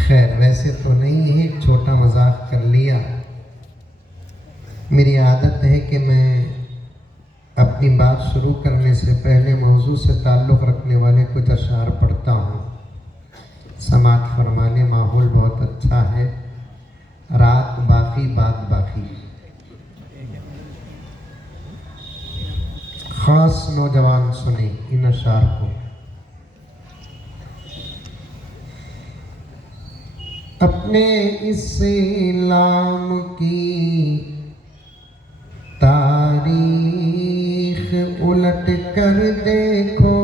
खैर वैसे तो नहीं है, छोटा मजाक कर लिया। मेरी आदत है कि मैं अपनी बात शुरू करने से पहले मौजू से ताल्लुक़ रखने वाले कुछ अशार पढ़ता हूँ। समात फरमाने, माहौल बहुत अच्छा है, रात बाकी बात बाकी। खास नौजवान सुने इन अशार को। अपने इस्लाम की तारीख उलट कर देखो।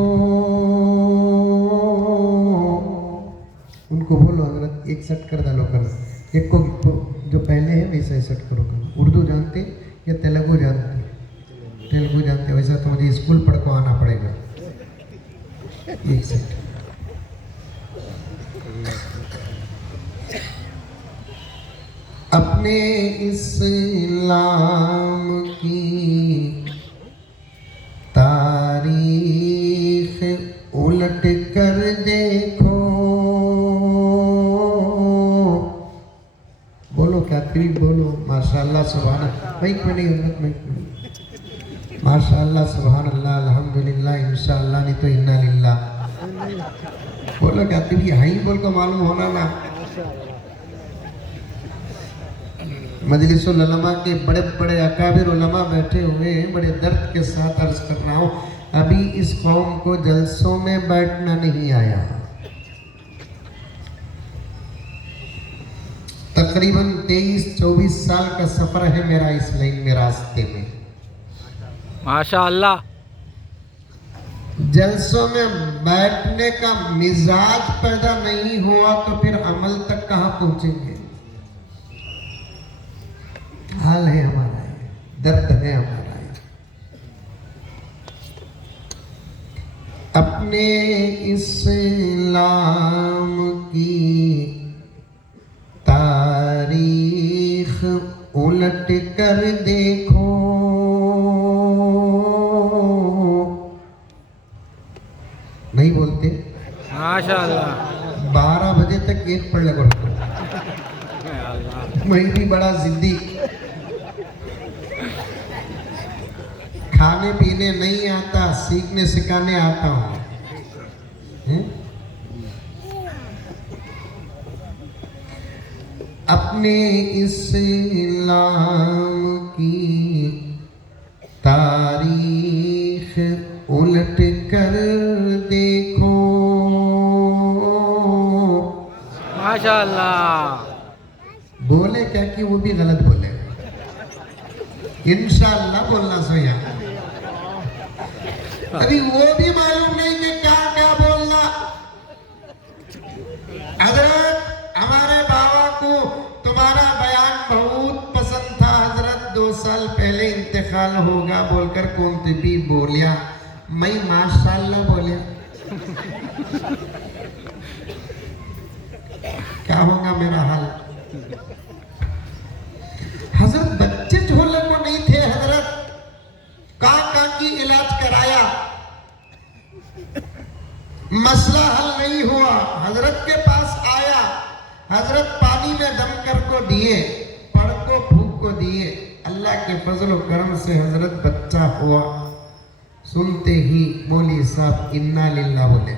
उनको बोलो हजरत एक सेट कर डालो कर, एक को जो पहले है वैसा सेट करो कर। उर्दू जानते या तेलुगु जानते? तेलुगु जानते, वैसा तो मुझे स्कूल पढ़ को आना पड़ेगा। एक सेट। अपने इस्लाम की तारीख उलट कर देखो। बोलो क्या तरीफ बोलो, माशाअल्लाह सुभान अल्लाह। माइक में नहीं उम्मत में माशाअल्लाह सुभान अल्लाह अल्हम्दुलिल्लाह इंशाअल्लाह नहीं तो इन्ना लिल्लाह। बोलो क्या तरीफ, हाई बोल को मालूम होना ना। मजलिसुल उलमा के बड़े बड़े अकाबिर उलमा बैठे हुए हैं। बड़े दर्द के साथ अर्ज कर रहा हूँ, अभी इस कौम को जलसों में बैठना नहीं आया। तकरीबन 23-24 साल का सफर है मेरा इस लाइन में, रास्ते में। माशाअल्लाह। जलसों में बैठने का मिजाज पैदा नहीं हुआ तो फिर अमल तक कहाँ पहुंचेंगे? हाल है हमारा, दर्द है हमारा। अपने इस्लाम की तारीख उलट कर देखो। नहीं बोलते? माशाअल्लाह। 12 बजे तक एक पढ़ लगा। मैं भी बड़ा जिद्दी, खाने पीने नहीं आता, सीखने सिखाने आता हूँ। अपने इस्लाम की तारीख उलट कर देखो। माशाअल्लाह। बोले क्या कि वो भी गलत बोले। इंशाअल्लाह बोलना सोया। अभी वो भी मालूम नहीं कि क्या क्या बोलना। हजरत हमारे बाबा को तुम्हारा बयान बहुत पसंद था हजरत, 2 साल पहले इंतकाल होगा बोलकर कौन भी बोलिया, मैं माशाअल्लाह बोलिया। क्या होगा मेरा हाल? हजरत बच्चे झोले को नहीं थे हजरत, कहाँ की इलाज कराया, मसला हल नहीं हुआ। हजरत के पास आया, हजरत पानी में दम कर को दिए, पड़ को फूक को दिए। अल्लाह के फजल और करम से हजरत बच्चा हुआ। सुनते ही मौली साहब इन्ना लिल्लाह बोले।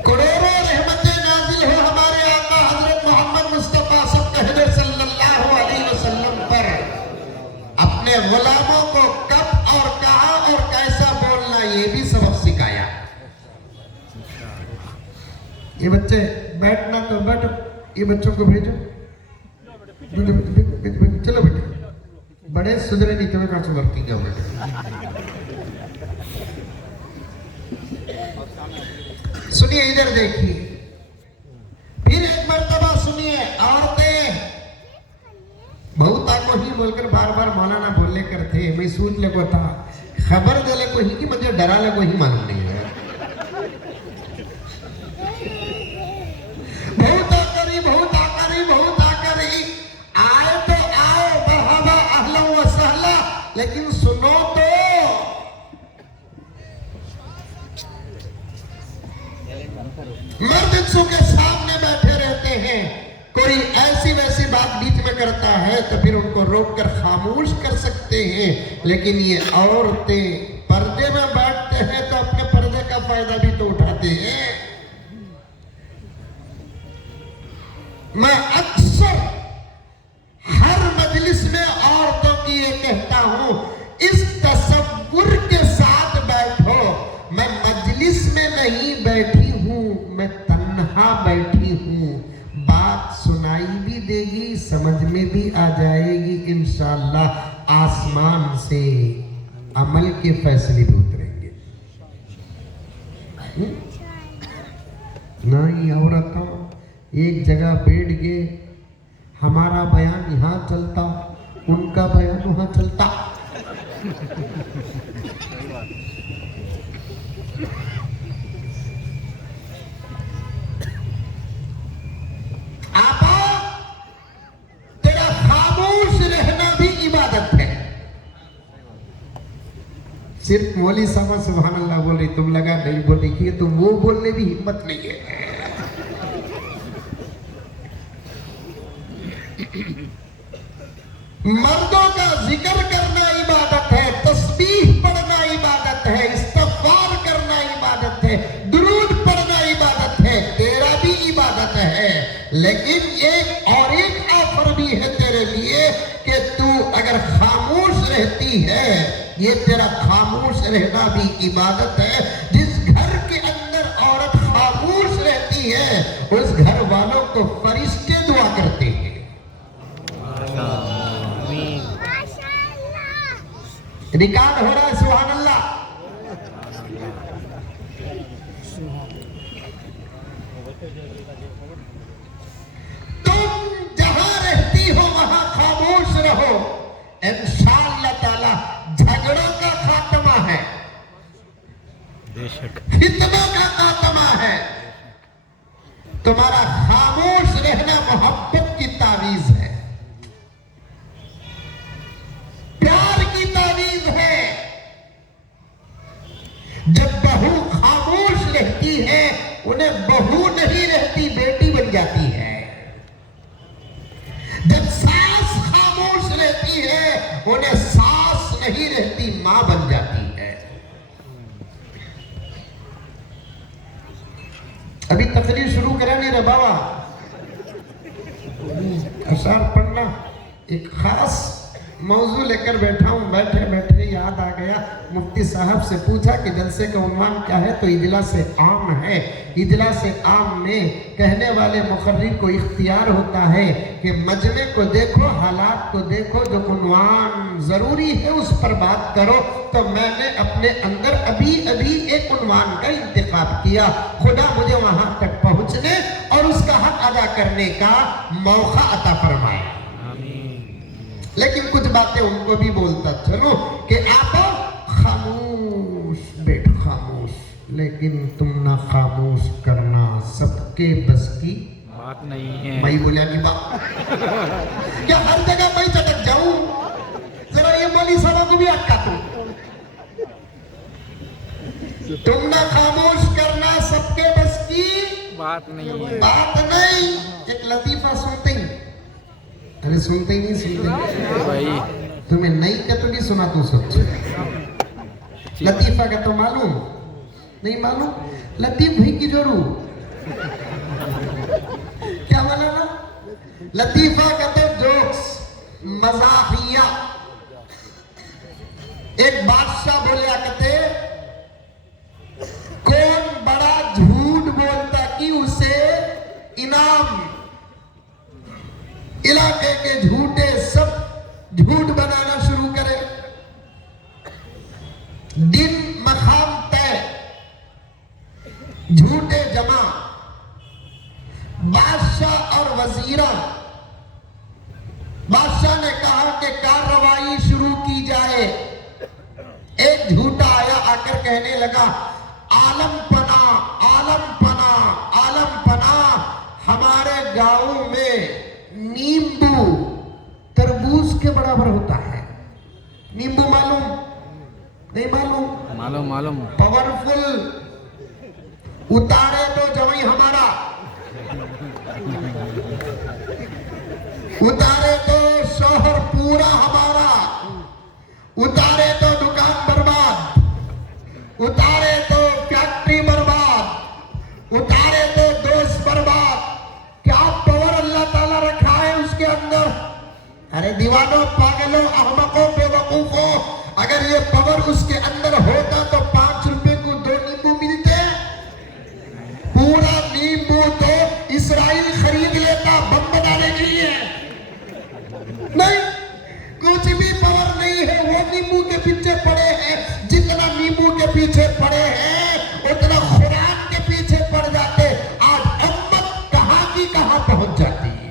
करोड़ों रहमतें नाज़िल हो हमारे आका हजरत मोहम्मद मुस्तफा सल्लल्लाहु अलैहि वसल्लम पर। अपने गुलामों को कब और कहां और कैसा बोलना ये भी सबक सिखाया। ये बच्चे बैठना तो बैठ, ये बच्चों को भेजो, चलो बेटे, बड़े सुधरे नहीं तुम्हें कहां सुधरती जाओ बेटे। सुनिए, इधर देखिए, फिर एक मर्तबा सुनिए। औरतें बहुत आको ही बोलकर बार बार मौलाना बोले करते, मैं सूझ ले को था, खबर दे ले को ही कि मुझे डरा ले को ही मालूम नहीं है। बहुत आकरी, बहुत आकरी, बहुत आकरी, आए तो आओ, मरहबा, अहला व सहला, लेकिन सुनो तो वृक्षों के सामने बैठे रहते हैं, कोई ऐसी वैसी बात बीच में करता है तो फिर उनको रोककर खामोश कर सकते हैं। लेकिन ये औरतें पर्दे में बैठते हैं तो अपने पर्दे का फायदा भी तो उठाते हैं। मैं अक्सर हर मजलिस में औरतों की ये कहता हूं, इस तसव्वुर के साथ बैठो, मैं मजलिस में नहीं बैठी हूं, मैं तन्हा बैठी हूं। बात सुनाई भी देगी, समझ में भी आ जाएगी, इंशाअल्लाह आसमान से अमल के फैसले भी उतरेंगे। नहीं औरतों एक जगह बैठ गए, हमारा बयान यहाँ चलता, उनका बयान वहां चलता। आपा तेरा खामोश रहना भी इबादत है। सिर्फ मौली साहब सुभान अल्लाह बोल रही, तुम लगा नहीं बोल रही कि तो वो बोलने भी हिम्मत नहीं है। मर्दों का जिक्र करना इबादत है, तस्बीह पढ़ना इबादत है, इस्तग़फ़ार करना इबादत है, दुरूद पढ़ना इबादत है, तेरा भी इबादत है। लेकिन एक ऑफर भी है तेरे लिए कि तू अगर खामोश रहती है, ये तेरा खामोश रहना भी इबादत है। जिस घर के अंदर औरत खामोश रहती है, उस घर वालों को फरिश्ते दुआ करते हैं। रिकॉर्ड हो रहा है, सुभान अल्लाह। तुम जहां रहती हो वहां खामोश रहो, इंशाअल्लाह ताला झगड़ों का खात्मा है, फितनों का खात्मा है। तुम्हारा खामोश रहना मोहब्बत की तावीज है, प्यार की तावीज है। जब बहू खामोश रहती है, उन्हें बहू नहीं रहती, बेटी बन जाती है। जब सास खामोश रहती है, उन्हें सास नहीं रहती, मां बन जाती है। अभी तकरीर शुरू करा नहीं रे बाबा, अशार पढ़ना। एक खास मौजू लेकर बैठा हूँ, बैठे बैठे याद आ गया। मुफ्ती साहब से पूछा कि जलसे का उन्वान क्या है, तो इजलास आम है। इजलास आम में कहने वाले मुकर्रिर को इख्तियार होता है कि मजमे को देखो, हालात को देखो, जो उन्वान जरूरी है उस पर बात करो। तो मैंने अपने अंदर अभी अभी एक उन्वान का इंतखाब किया। खुदा मुझे वहां तक पहुंचने और उसका हक अदा करने का मौका अता फरमाए। लेकिन कुछ बातें उनको भी बोलता चलो कि आप खामोश बैठ, खामोश, लेकिन तुम ना खामोश करना सबके बस की बात नहीं है। मैं बोलिया की बात क्या हर जगह मैं चटक जाऊं? जरा ये मौली साहब को भी अटका तुम ना खामोश करना सबके बस की बात नहीं है। बात नहीं। एक लतीफा सुनते ही, अरे सुनते ही नहीं, सुनते भाई तुम्हें नहीं का तो नहीं सुना तू सब। लतीफा का तो मालूम नहीं, मालूम लतीफ भाई की जोरू क्या माना ना? लतीफा का तो जोक्स, मजाकिया। एक बादशाह बोलिया कहते, कौन बड़ा झूठ बोलता कि उसे इनाम। इलाके के झूठे सब झूठ बनाना शुरू करे। दिन मकाम तय, झूठे जमा। बादशाह और वजीरा, बादशाह ने कहा कि कार्रवाई शुरू की जाए। एक झूठा आया, आकर कहने लगा, आलम पना, आलम पना, आलम पना, हमारे गांव में नींबू तरबूज के बराबर होता है। नींबू मालूम नहीं? मालूम? मालूम मालूम। पावरफुल। उतारे तो जवाई हमारा उतारे तो शोहर पूरा हमारा, उतारे तो दुकान बर्बाद, उतारे तो फैक्ट्री बर्बाद, उतारे तो दोस्त बर्बाद। क्या पावर अल्लाह ताला रखा है उसके अंदर। अरे दीवानों, पागलों, अहमकों, बेवकूफों, अगर ये पावर उसके अंदर होता तो 5 रुपए को 2 नींबू मिलते। पूरा नींबू तो इसराइल खरीद लेता बम बनाने के लिए। नहीं, कुछ भी पावर नहीं है। वो नींबू के पीछे पड़े हैं, जितना नींबू के पीछे पड़े हैं उतना कुरान के पीछे पड़ जाते। आज उम्मत कहां की कहां पहुंच जाती है।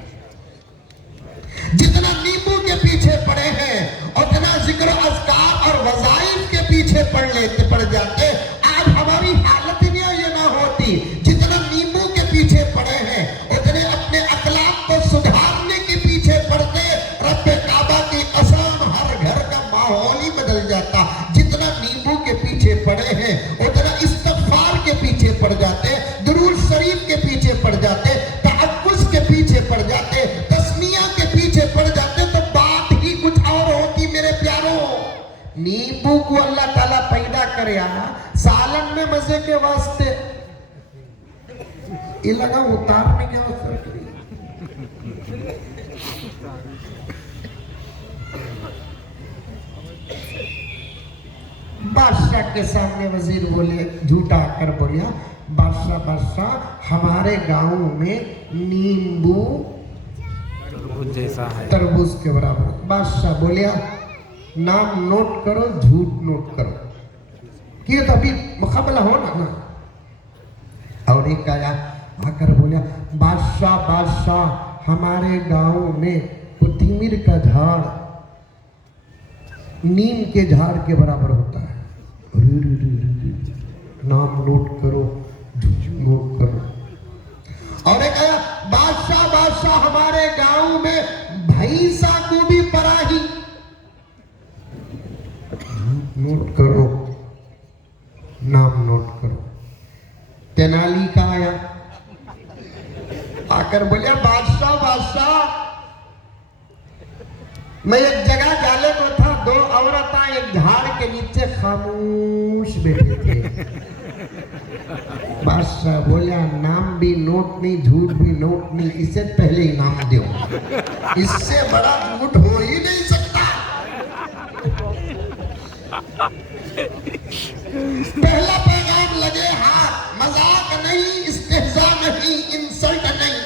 जितना नींबू के पीछे पड़े हैं उतना जिक्र अज़कार और वज़ाइफ के पीछे पड़ जाते। आज हमारी हालत ही ये ना होती। जितना नींबू के पीछे पड़े हैं उतने अपने अखलाक को सुधारने के पीछे पड़ते। रब्बे काबा की कसम, हर घर का माहौल ही बदल जाता। जितना नींबू के पीछे पड़े हैं उतना इस्तिग़फ़ार के पीछे पड़ जाते, दुरूद शरीफ के पीछे पड़ जाते, तअव्वुज़ के पीछे पड़ जाते, तस्मिया के पीछे पड़ जाते, तो बात ही कुछ और होती मेरे प्यारों। नींबू को अल्लाह ताला पैदा करे सालन में मजे के वास्ते, ये लगा उतारने के वास्ते। बादशाह के सामने वजीर बोले, झूठा आकर बोलिया, बादशाह बादशाह हमारे गांव में नींबू तरबूज जैसा है, तरबूज के बराबर। बादशाह बोलिया, नाम नोट करो, झूठ नोट करो, कि तो अभी मुकाबला होना ना। और एक आया आकर बोलिया, बादशाह बादशाह हमारे गांव में कोथिमीर का झाड़ नीम के झाड़ के बराबर होता है। नाम नोट करो, नोट करो। और एक आया, बादशाह बादशाह हमारे गांव में भैंसा को भी पराही। नोट करो, नाम नोट करो। तेनाली का आया आकर बोलिया, बादशाह बादशाह मैं एक जगह जाले को था, 2 औरतें एक झाड़ के नीचे खामोश बैठे थे। बादशाह बोलिया, नाम भी नोट नहीं, झूठ भी नोट नहीं, इससे पहले ही नाम दो, इससे बड़ा झूठ हो ही नहीं सकता। पहला पैगाम लगे हाथ, मजाक नहीं, इस्तेहज़ा नहीं, इंसल्ट नहीं।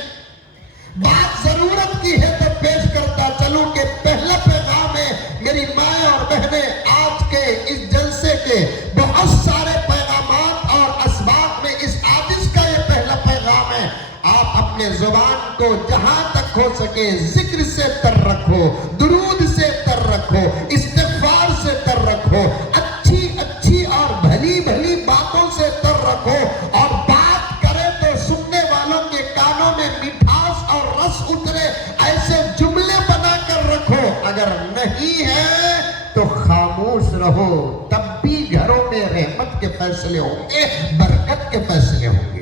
बात जरूरत की है तो पेश करता चलूं कि पहला पैगाम है मेरी माँ और बहनें, आज के इस जलसे के बहुत सारे पैगामात और असबाब में इस आदिश का ये पहला पैगाम है। आप अपने जुबान को जहां तक हो सके जिक्र से तर रखो, दुरूद से तर रखो, इस्तिग़फ़ार से तर रखो, अच्छी अच्छी और भली भली बातों से तर रखो। और बात करे तो सुनने वालों के कानों में मिठास और रस उतरे, ऐसे जुमले बनाकर रखो। अगर नहीं है तो खामोश रहो, तब भी घरों में रहमत के फैसले होंगे, बरकत के फैसले होंगे।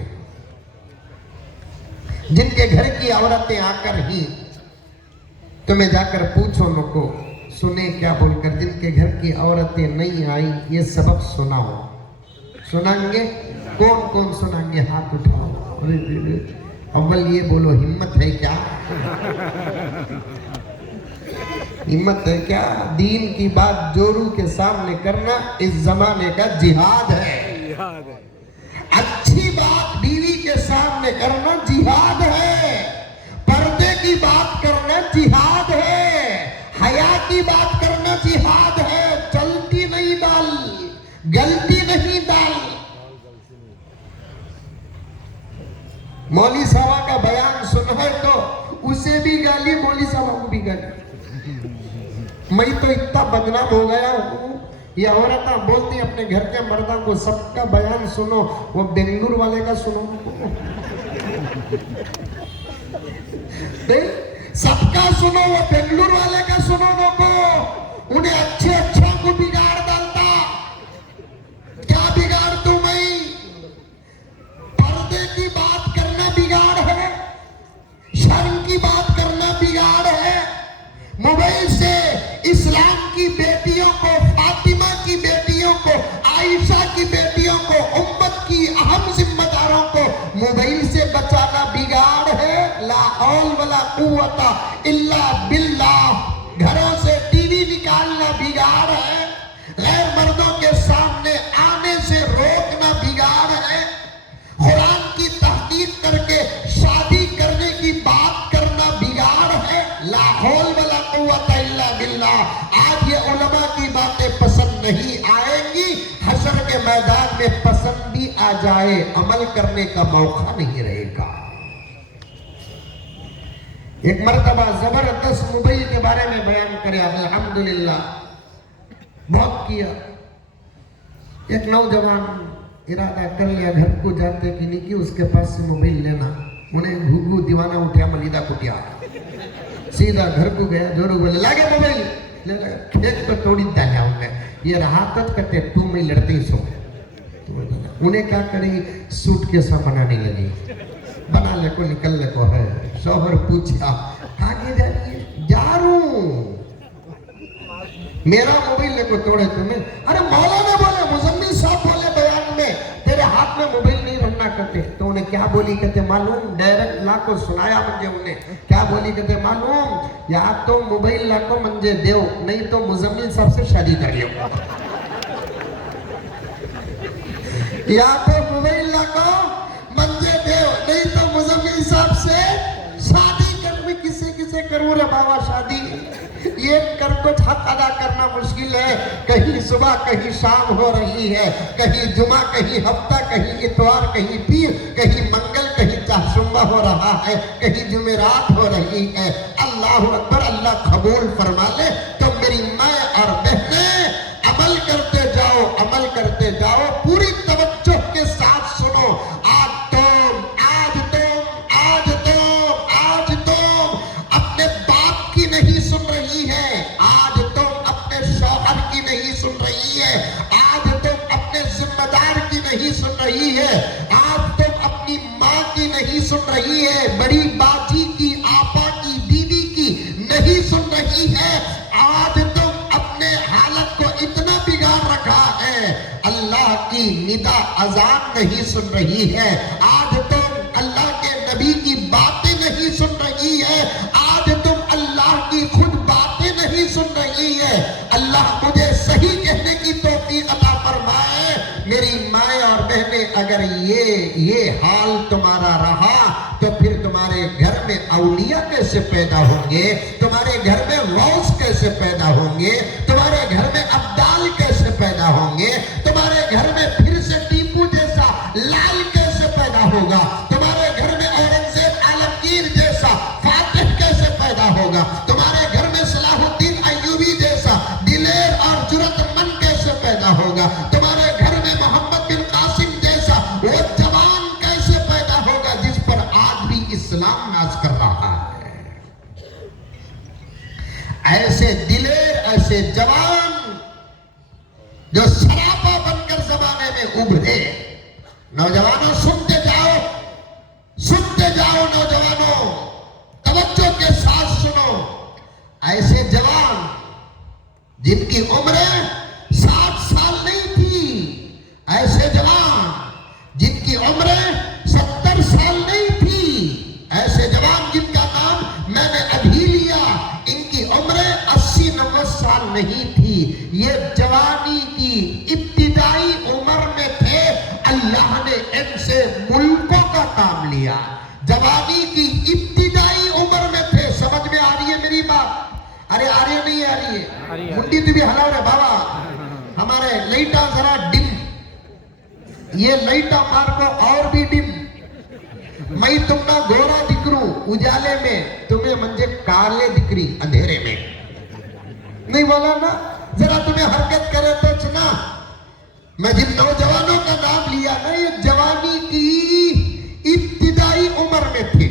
जिनके घर की औरतें आकर ही तुम्हें जाकर पूछो नको सुने क्या बोलकर, जिनके घर की औरतें नहीं आई ये सबक सुनाओ, सुनाएंगे? कौन कौन सुनाएंगे? हाथ उठाओ। अव्वल ये बोलो, हिम्मत है क्या? हिम्मत है क्या? दीन की बात जोरू के सामने करना इस जमाने का जिहाद है। अच्छी बात बीवी के सामने करना जिहाद है। पर्दे की बात करना जिहाद है। हया की बात करना जिहाद है। चलती नहीं दाल, गलती नहीं दाल। मौली साहबा का बयान सुना है तो उसे भी गाली, मौली साहबा को भी गाली। मैं तो इतना बदनाम हो गया हूँ, ये औरतें बोलती अपने घर के मर्दों को सबका बयान सुनो, वो बेंगलुरु वाले का सुनो। सबका सुनो, वो बेंगलुरु वाले का सुनो। को उन्हें अच्छे अच्छों को बिगाड़ डालता। क्या बिगाड़ तू? मैं पर्दे की बात करना बिगाड़ है। हशर के मैदान में पसंद भी आ जाए, अमल करने का मौका नहीं रहेगा। एक मर्तबा जबरदस्त मोबाइल के बारे में बयान करे, अल्हम्दुलिल्लाह बहुत किया। एक नौजवान इरादा कर लिया घर को जाते कि नहीं कि उसके पास से मोबाइल लेना। उन्हें घुघू दीवाना उठा मलिदा कुटिया, सीधा घर को गया, जोरू बोले लागे मोबाइल ले लगा, एक तो तोड़ी डाला उन्हें। ये हाथत करते तू मैं लड़ती सो, उन्हें क्या करेगी सूट के सब बनाने लगी, बना ले को निकल ले को है। शोहर पूछा आगे जा रही है, जा रू मेरा मोबाइल लेको तोड़े तुम्हें। अरे मौलाना बोले, मुजम्मिल साहब बोले बयान में तेरे हाथ में मोबाइल नहीं रहना करते। तो उन्हें क्या बोली कहते मालूम, डायरेक्ट ला को सुनाया मुझे। उन्हें क्या बोली कहते मालूम, या तो मोबाइल ला को मंजे देव, नहीं तो मुजम्मिल साहब से शादी कर लियो। या तो मोबाइल ला को मंजे देव, नहीं तो मुजम्मिल साहब से शादी कर। मैं किसे किसे करूं रे बाबा शादी, ये कर कुछ हक अदा करना मुश्किल है। कहीं सुबह कहीं शाम हो रही है, कहीं जुमा कहीं हफ्ता, कहीं इतवार कहीं पीर, कहीं मंगल कहीं चाशुम्बा हो रहा है, कहीं जुमेरात हो रही है। अल्लाह अकबर, अल्लाह कबूल फरमा ले। तो मेरी माँ और बहनें अमल करते जाओ, अमल करते जाओ, पूरी तवज्जो के साथ सुनो। आज अपने बाप की नहीं सुन रही है, आज तुम अपने शौहर की नहीं सुन रही है, आज तुम अपने जिम्मेदार की नहीं सुन रही है, आज तुम अपनी माँ की नहीं सुन रही है, बड़ी बाजी की, आपा की, दीदी की नहीं सुन रही है। आज तुम अपने हालत को इतना बिगाड़ रखा है, अल्लाह की निदा अजान नहीं सुन रही है। आज तुम अल्लाह के नबी की बातें नहीं सुन रही है, आज तुम अल्लाह की खुद बातें नहीं सुन रही है। अल्लाह मुझे सही कहने की तौफीक अता फरमाए। मेरी माए और बहनें, अगर ये हाल तुम्हारा रहा तो फिर तुम्हारे घर में औलिया कैसे पैदा होंगे, तुम्हारे घर में गौस कैसे पैदा होंगे, तुम्हारे घर में अब्दाल कैसे पैदा होंगे, तुम्हारे घर में फिर से टीपू जैसा लाल कैसे पैदा होगा, तुम्हारे घर में औरंगजेब आलमगीर जैसा फातिह कैसे पैदा होगा, तुम्हारे घर में सलाहुद्दीन अय्यूबी जैसा दिलेर और जुर्रतमंद कैसे पैदा होगा, तुम्हारे घर में मोहम्मद बिन कासिम जैसा वो जवान कैसे पैदा होगा जिस पर आज भी इस्लाम नाज कर रहा है। ऐसे दिलेर, ऐसे जवान जो सरापा बनकर जमाने में उभरे। नौजवानों सुनते जाओ, सुनते जाओ नौजवानों, तवज्जो के साथ सुनो। ऐसे जवान जिनकी उम्र 60 साल नहीं थी, ऐसे जवान जिनकी उम्र 70 साल नहीं थी, ऐसे जवान जिनका नाम मैंने अभी लिया, इनकी उम्र 80-90 साल नहीं थी। ये जवानी की इब्तिदाई उम्र में थे, अल्लाह ने इनसे मुल्कों का काम लिया। जवानी की इब्तिदाई उम्र में थे। समझ में आ रही है मेरी बात? अरे आ रही है नहीं आ रही है? मुंडी तो भी हलाओ रे बाबा, हमारे लाइटा जरा डिम, ये लाइटा मार को और भी डिम। मैं तुम ना गोरा दिखरू उजाले में, तुम्हें मंजे काले दिखरी अंधेरे में। नहीं बोला ना? जरा तुम्हें हरकत करे तो सुना। मैं जिन नौजवानों का नाम लिया ना, ये जवानी की इब्तिदाई उम्र में थे।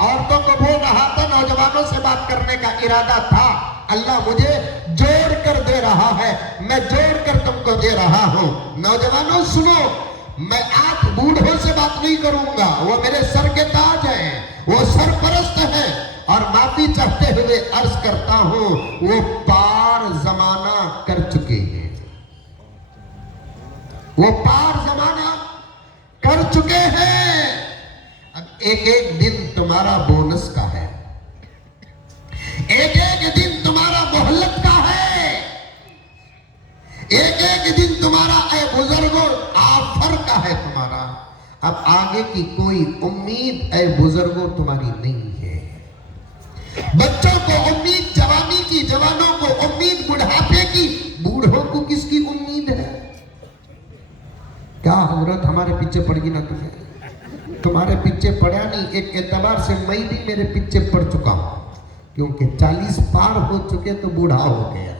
औरतों को बोल रहा था, नौजवानों से बात करने का इरादा था। अल्लाह मुझे जोड़ कर दे रहा है, मैं जोड़ कर तुमको दे रहा हूं। नौजवानों सुनो, मैं आज बूढ़ों से बात नहीं करूंगा, वो मेरे सर के ताज हैं, वो सरपरस्त हैं, और माफी चाहते हुए अर्ज करता हूं, वो पार जमाना कर चुके हैं, वो पार जमाना कर चुके हैं। अब एक एक दिन तुम्हारा बोनस का है, एक एक दिन तुम्हारा मोहल्लत का है, एक एक दिन तुम्हारा ए बुजुर्गों आफर का है तुम्हारा। अब आगे की कोई उम्मीद ए बुजुर्गों तुम्हारी नहीं है। बच्चों को उम्मीद जवानी की, जवानों को उम्मीद बुढ़ापे की, बूढ़ों को किसकी उम्मीद है? क्या हजरत हमारे पीछे पड़ गई ना तुम्हें? तुम्हारे पीछे पड़ा नहीं, एक एतबार से मैं भी मेरे पीछे पड़ चुका हूं, क्योंकि 40 पार हो चुके तो बूढ़ा हो गया।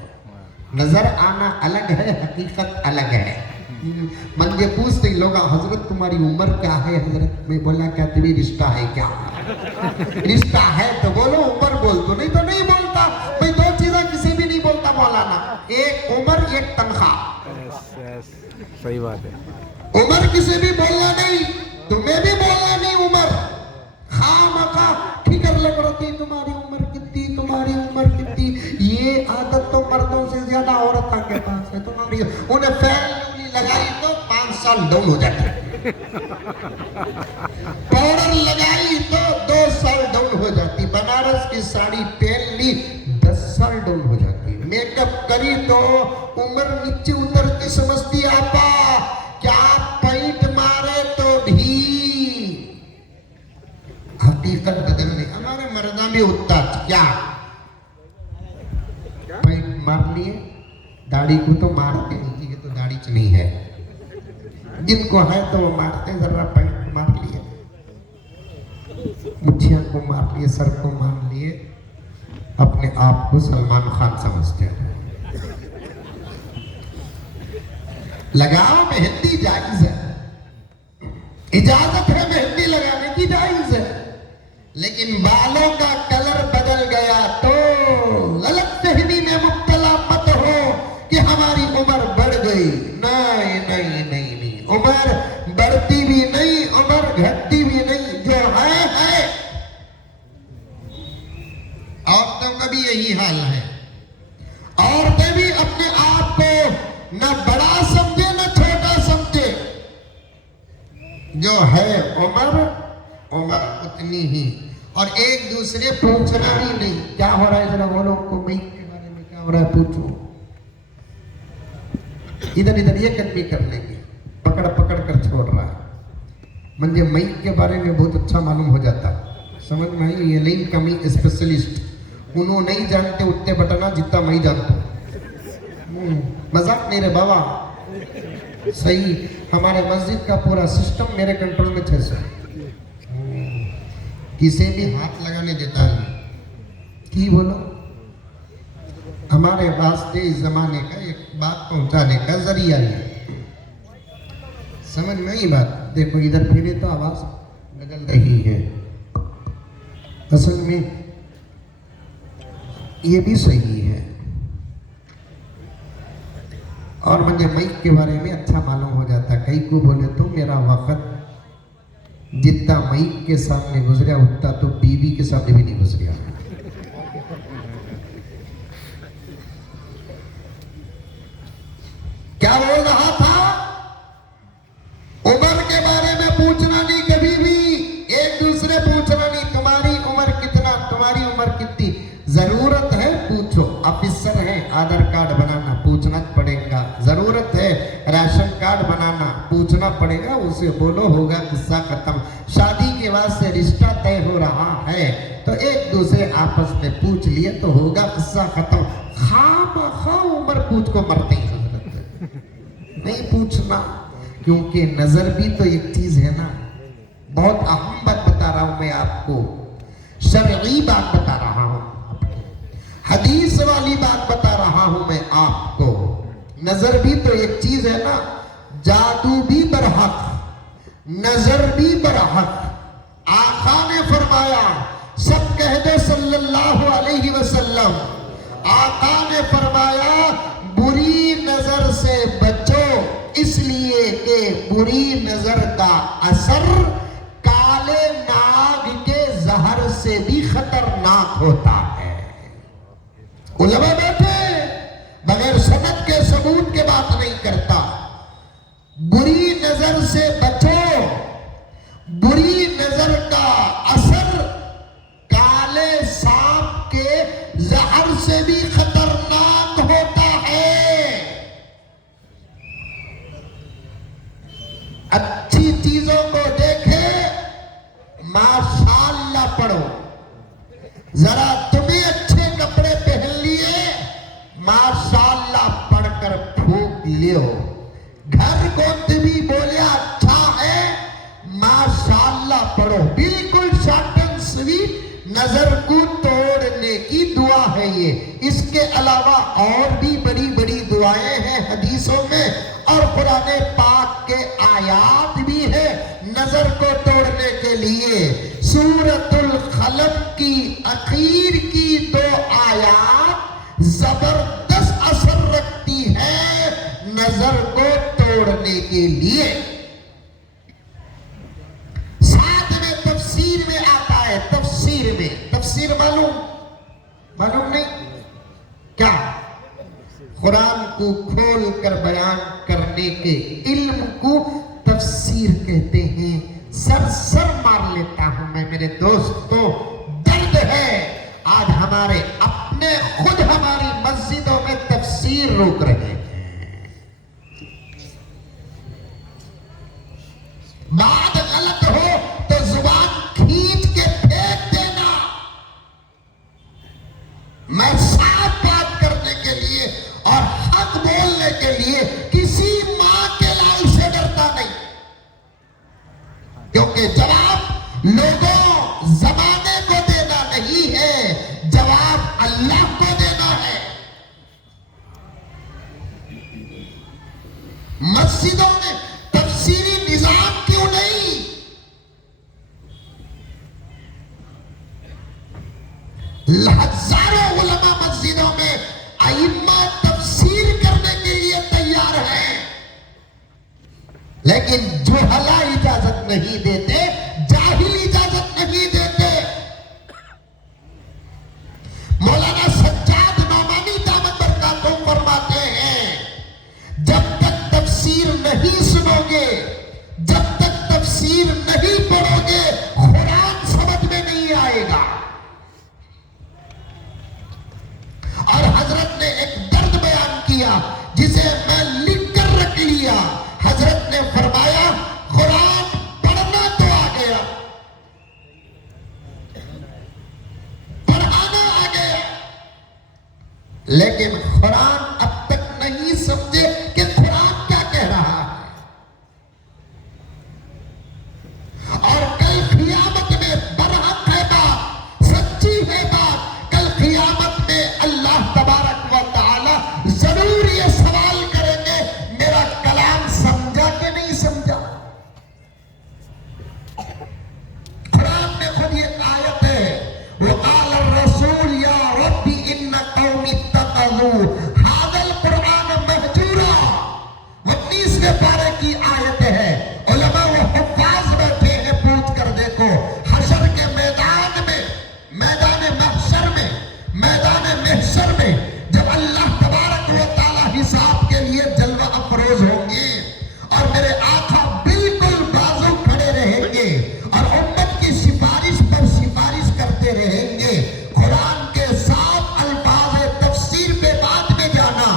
नजर आना अलग है, हकीकत अलग है। मुझे पूछते लोग हजरत तुम्हारी उम्र क्या है? हजरत मैं बोला क्या तुम्हें रिश्ता है क्या? रिश्ता है तो बोलो, उम्र बोल दो, नहीं तो नहीं बोलता। मैं दो चीजें किसी भी नहीं बोलता मौलाना, एक उम्र एक तनख्वाह। सही बात है। उम्र किसी भी बोलना नहीं, तुम्हें भी बोलना नहीं उम्र। खामखा फिक्र लग रही तुम्हारी उम्र कितनी, तुम्हारी उम्र कितनी। ये आदत तो मर्दों से ज्यादा औरतों के पास है। तुम्हारी उन्हें फैन लगाई तो 5 साल डाउन हो जाते, पाउडर लगाई तो 2 साल डाउन हो जाती, बनारस की साड़ी पहन ली 10 साल डाउन हो जाती, मेकअप करी तो उम्र नीचे उतरती। समझती आपा क्या पैंट मारे तो भी हकीकत बदलने। हमारे मर्दा में उतना क्या पैंट मार लिए, दाढ़ी को तो मारते नहीं, ये तो दाढ़ी च नहीं है। जिनको है तो वो मारते, जरा पैंट मार लिए, मुछिया को मार लिए, सर को मार लिए, अपने आप को सलमान खान समझते हैं। लगाओ मेहंदी जायज है, इजाजत है मेहंदी लगाने की, जायज है, लेकिन बालों का कलर बदल गया तो गलत फहमी में मुब्तला मत हो कि हमारी उम्र बढ़ गई। नहीं नहीं नहीं नहीं, उम्र बढ़ती भी नहीं, उम्र घटती भी नहीं, जो है। औरतों का भी यही हाल है। औरतें भी अपने आप को न बड़ा समझे न छोटा समझे, जो है उम्र उतनी ही, और एक दूसरे पूछना ही नहीं क्या हो रहा है, जरा बोलो को मैं के बारे में क्या हो रहा है पूछो। इधर इधर ये कदमी कर लेंगे, पकड़ पकड़ कर छोड़ रहा है। मुझे मई के बारे में बहुत अच्छा मालूम हो जाता, समझ में आई। ये नहीं कमी स्पेशलिस्ट, उन्होंने नहीं जानते उतने बटना जितना मैं जानता। मजाक नहीं रे बाबा, सही। हमारे मस्जिद का पूरा सिस्टम मेरे कंट्रोल में 600, किसे भी हाथ लगाने देता है कि बोलो। हमारे वास्ते इस जमाने का एक बात पहुंचाने का जरिया है, समझ में आई बात। देखो इधर फिरे तो आवाज बदल रही है, असल में ये भी सही है। और मुझे माइक के बारे में अच्छा मालूम हो जाता, कई को बोले तो मेरा वक्त जितना माइक के सामने गुजरा उतना तो बीवी के सामने भी नहीं गुजरा। क्या बोल रहा था? उम्र के बारे में पूछना नहीं कभी भी, एक दूसरे पूछना नहीं तुम्हारी उम्र कितना, तुम्हारी उम्र कितनी। जरूरत है पूछो, ऑफिसर है आधार कार्ड बनाना पूछना पड़ेगा, जरूरत है राशन कार्ड बनाना पूछना पड़ेगा, उसे बोलो होगा किस्सा खत्म। शादी के बाद से रिश्ता तय हो रहा है तो एक दूसरे आपस में पूछ लिए तो होगा किस्सा खत्म। खामखा उम्र पूछ को मरते ही नहीं पूछना, क्योंकि नजर भी तो एक चीज है ना। बहुत अहम बात बता रहा हूं मैं आपको, शरई बात बता रहा हूं, हदीस वाली बात बता रहा हूं मैं आपको। नजर भी तो एक चीज है ना, जादू भी बरहक, नजर भी बरहक। आका ने फरमाया, सब कह दो सल्लल्लाहु अलैहि वसल्लम। आका ने फरमाया बुरी नजर से बचो, इसलिए कि बुरी नजर का असर काले नाग के जहर से भी खतरनाक होता है। उलमा बैठे बगैर सनद के सबूत के बात नहीं करता। बुरी नजर से बचो, बुरी नजर का असर काले सांप के जहर से भी खतरनाक होता है। अच्छी चीजों को देखे, माशाअल्लाह पढ़ो। जरा तुम्हें अच्छे कपड़े पहन लिए, माशाअल्लाह पढ़कर फूंक लियो। घर को भी बोले अच्छा है, माशाअल्लाह पढ़ो, बिल्कुल शॉर्ट एंड स्वीट, नजर को तोड़ने की दुआ है ये। इसके अलावा और भी बड़ी बड़ी दुआएं हैं हदीसों में, और कुरान पाक के आयात भी है नजर को तोड़ने के लिए। सूरतुल कलम की आखिर की 2 आयात जबरदस्त असर रखती है नजर को तोड़ने के लिए। साथ में तफसीर में आता है, तफसीर में, तफसीर मालूम नहीं क्या? कुरान को खोल कर बयान करने के इल्म को तफसीर कहते हैं। सर मार लेता हूं मैं मेरे दोस्तों, दर्द है आज हमारे अपने खुद हमारी मस्जिदों में तफसीर रोक रहे हैं। बात गलत हो तो जुबान खींच के फेंक देना। मैं साफ बात करने के लिए और हक बोलने के लिए किसी मां के लाल से डरता नहीं, क्योंकि जवाब लोगों जमाने को देना नहीं है, जवाब अल्लाह को देना है। मस्जिदों में तफसीरी निजाम क्यों नहीं? हजारों उलमा मस्जिदों में आइम्मा तफसीर करने के लिए तैयार हैं, लेकिन जुहला इजाजत नहीं देते, जाहिल इजाजत नहीं देते। मौलाना सज्जाद नौमानी दामत बरकातुहू फरमाते हैं, जब तक तफसीर नहीं सुनोगे, जब तक तफसीर नहीं पढ़ोगे, कुरान समझ में नहीं आएगा। और हजरत ने एक दर्द बयान किया जिसे मैं लिख कर रख लिया। हजरत ने फरमाया, कुरान पढ़ना तो आ गया, पढ़ाना आ गया, लेकिन कुरान अब तक नहीं समझे कि कुरान क्या कह रहा है। और कल क़ियामत में बरहक है बात, सच्ची है बात, कल क़ियामत में अल्लाह तबारक व तआला जरूर ये सवाल करेंगे, मेरा कलाम समझा कि नहीं समझा। कुरान में खुद ये आयत है, वक़ाल रसूल या रब्बी इन्न कौमी इत्तख़ज़ू हाज़ल कुरआन महजूरा। 19वें पारे की आयत है। उलमा व हुफ़्फ़ाज़ बैठे हैं, पूछ कर देखो हशर के मैदान में, मैदान महशर में, मैदान महशर में जब अल्लाह तबारक व तआला हिसाब के लिए जलवा अफरोज होंगे और मेरे आका बिल्कुल बाजू खड़े रहेंगे और उम्मत की सिफारिश पर सिफारिश करते रहेंगे। कुरान के साफ अल्फाज तफसीर पे बाद में जाना,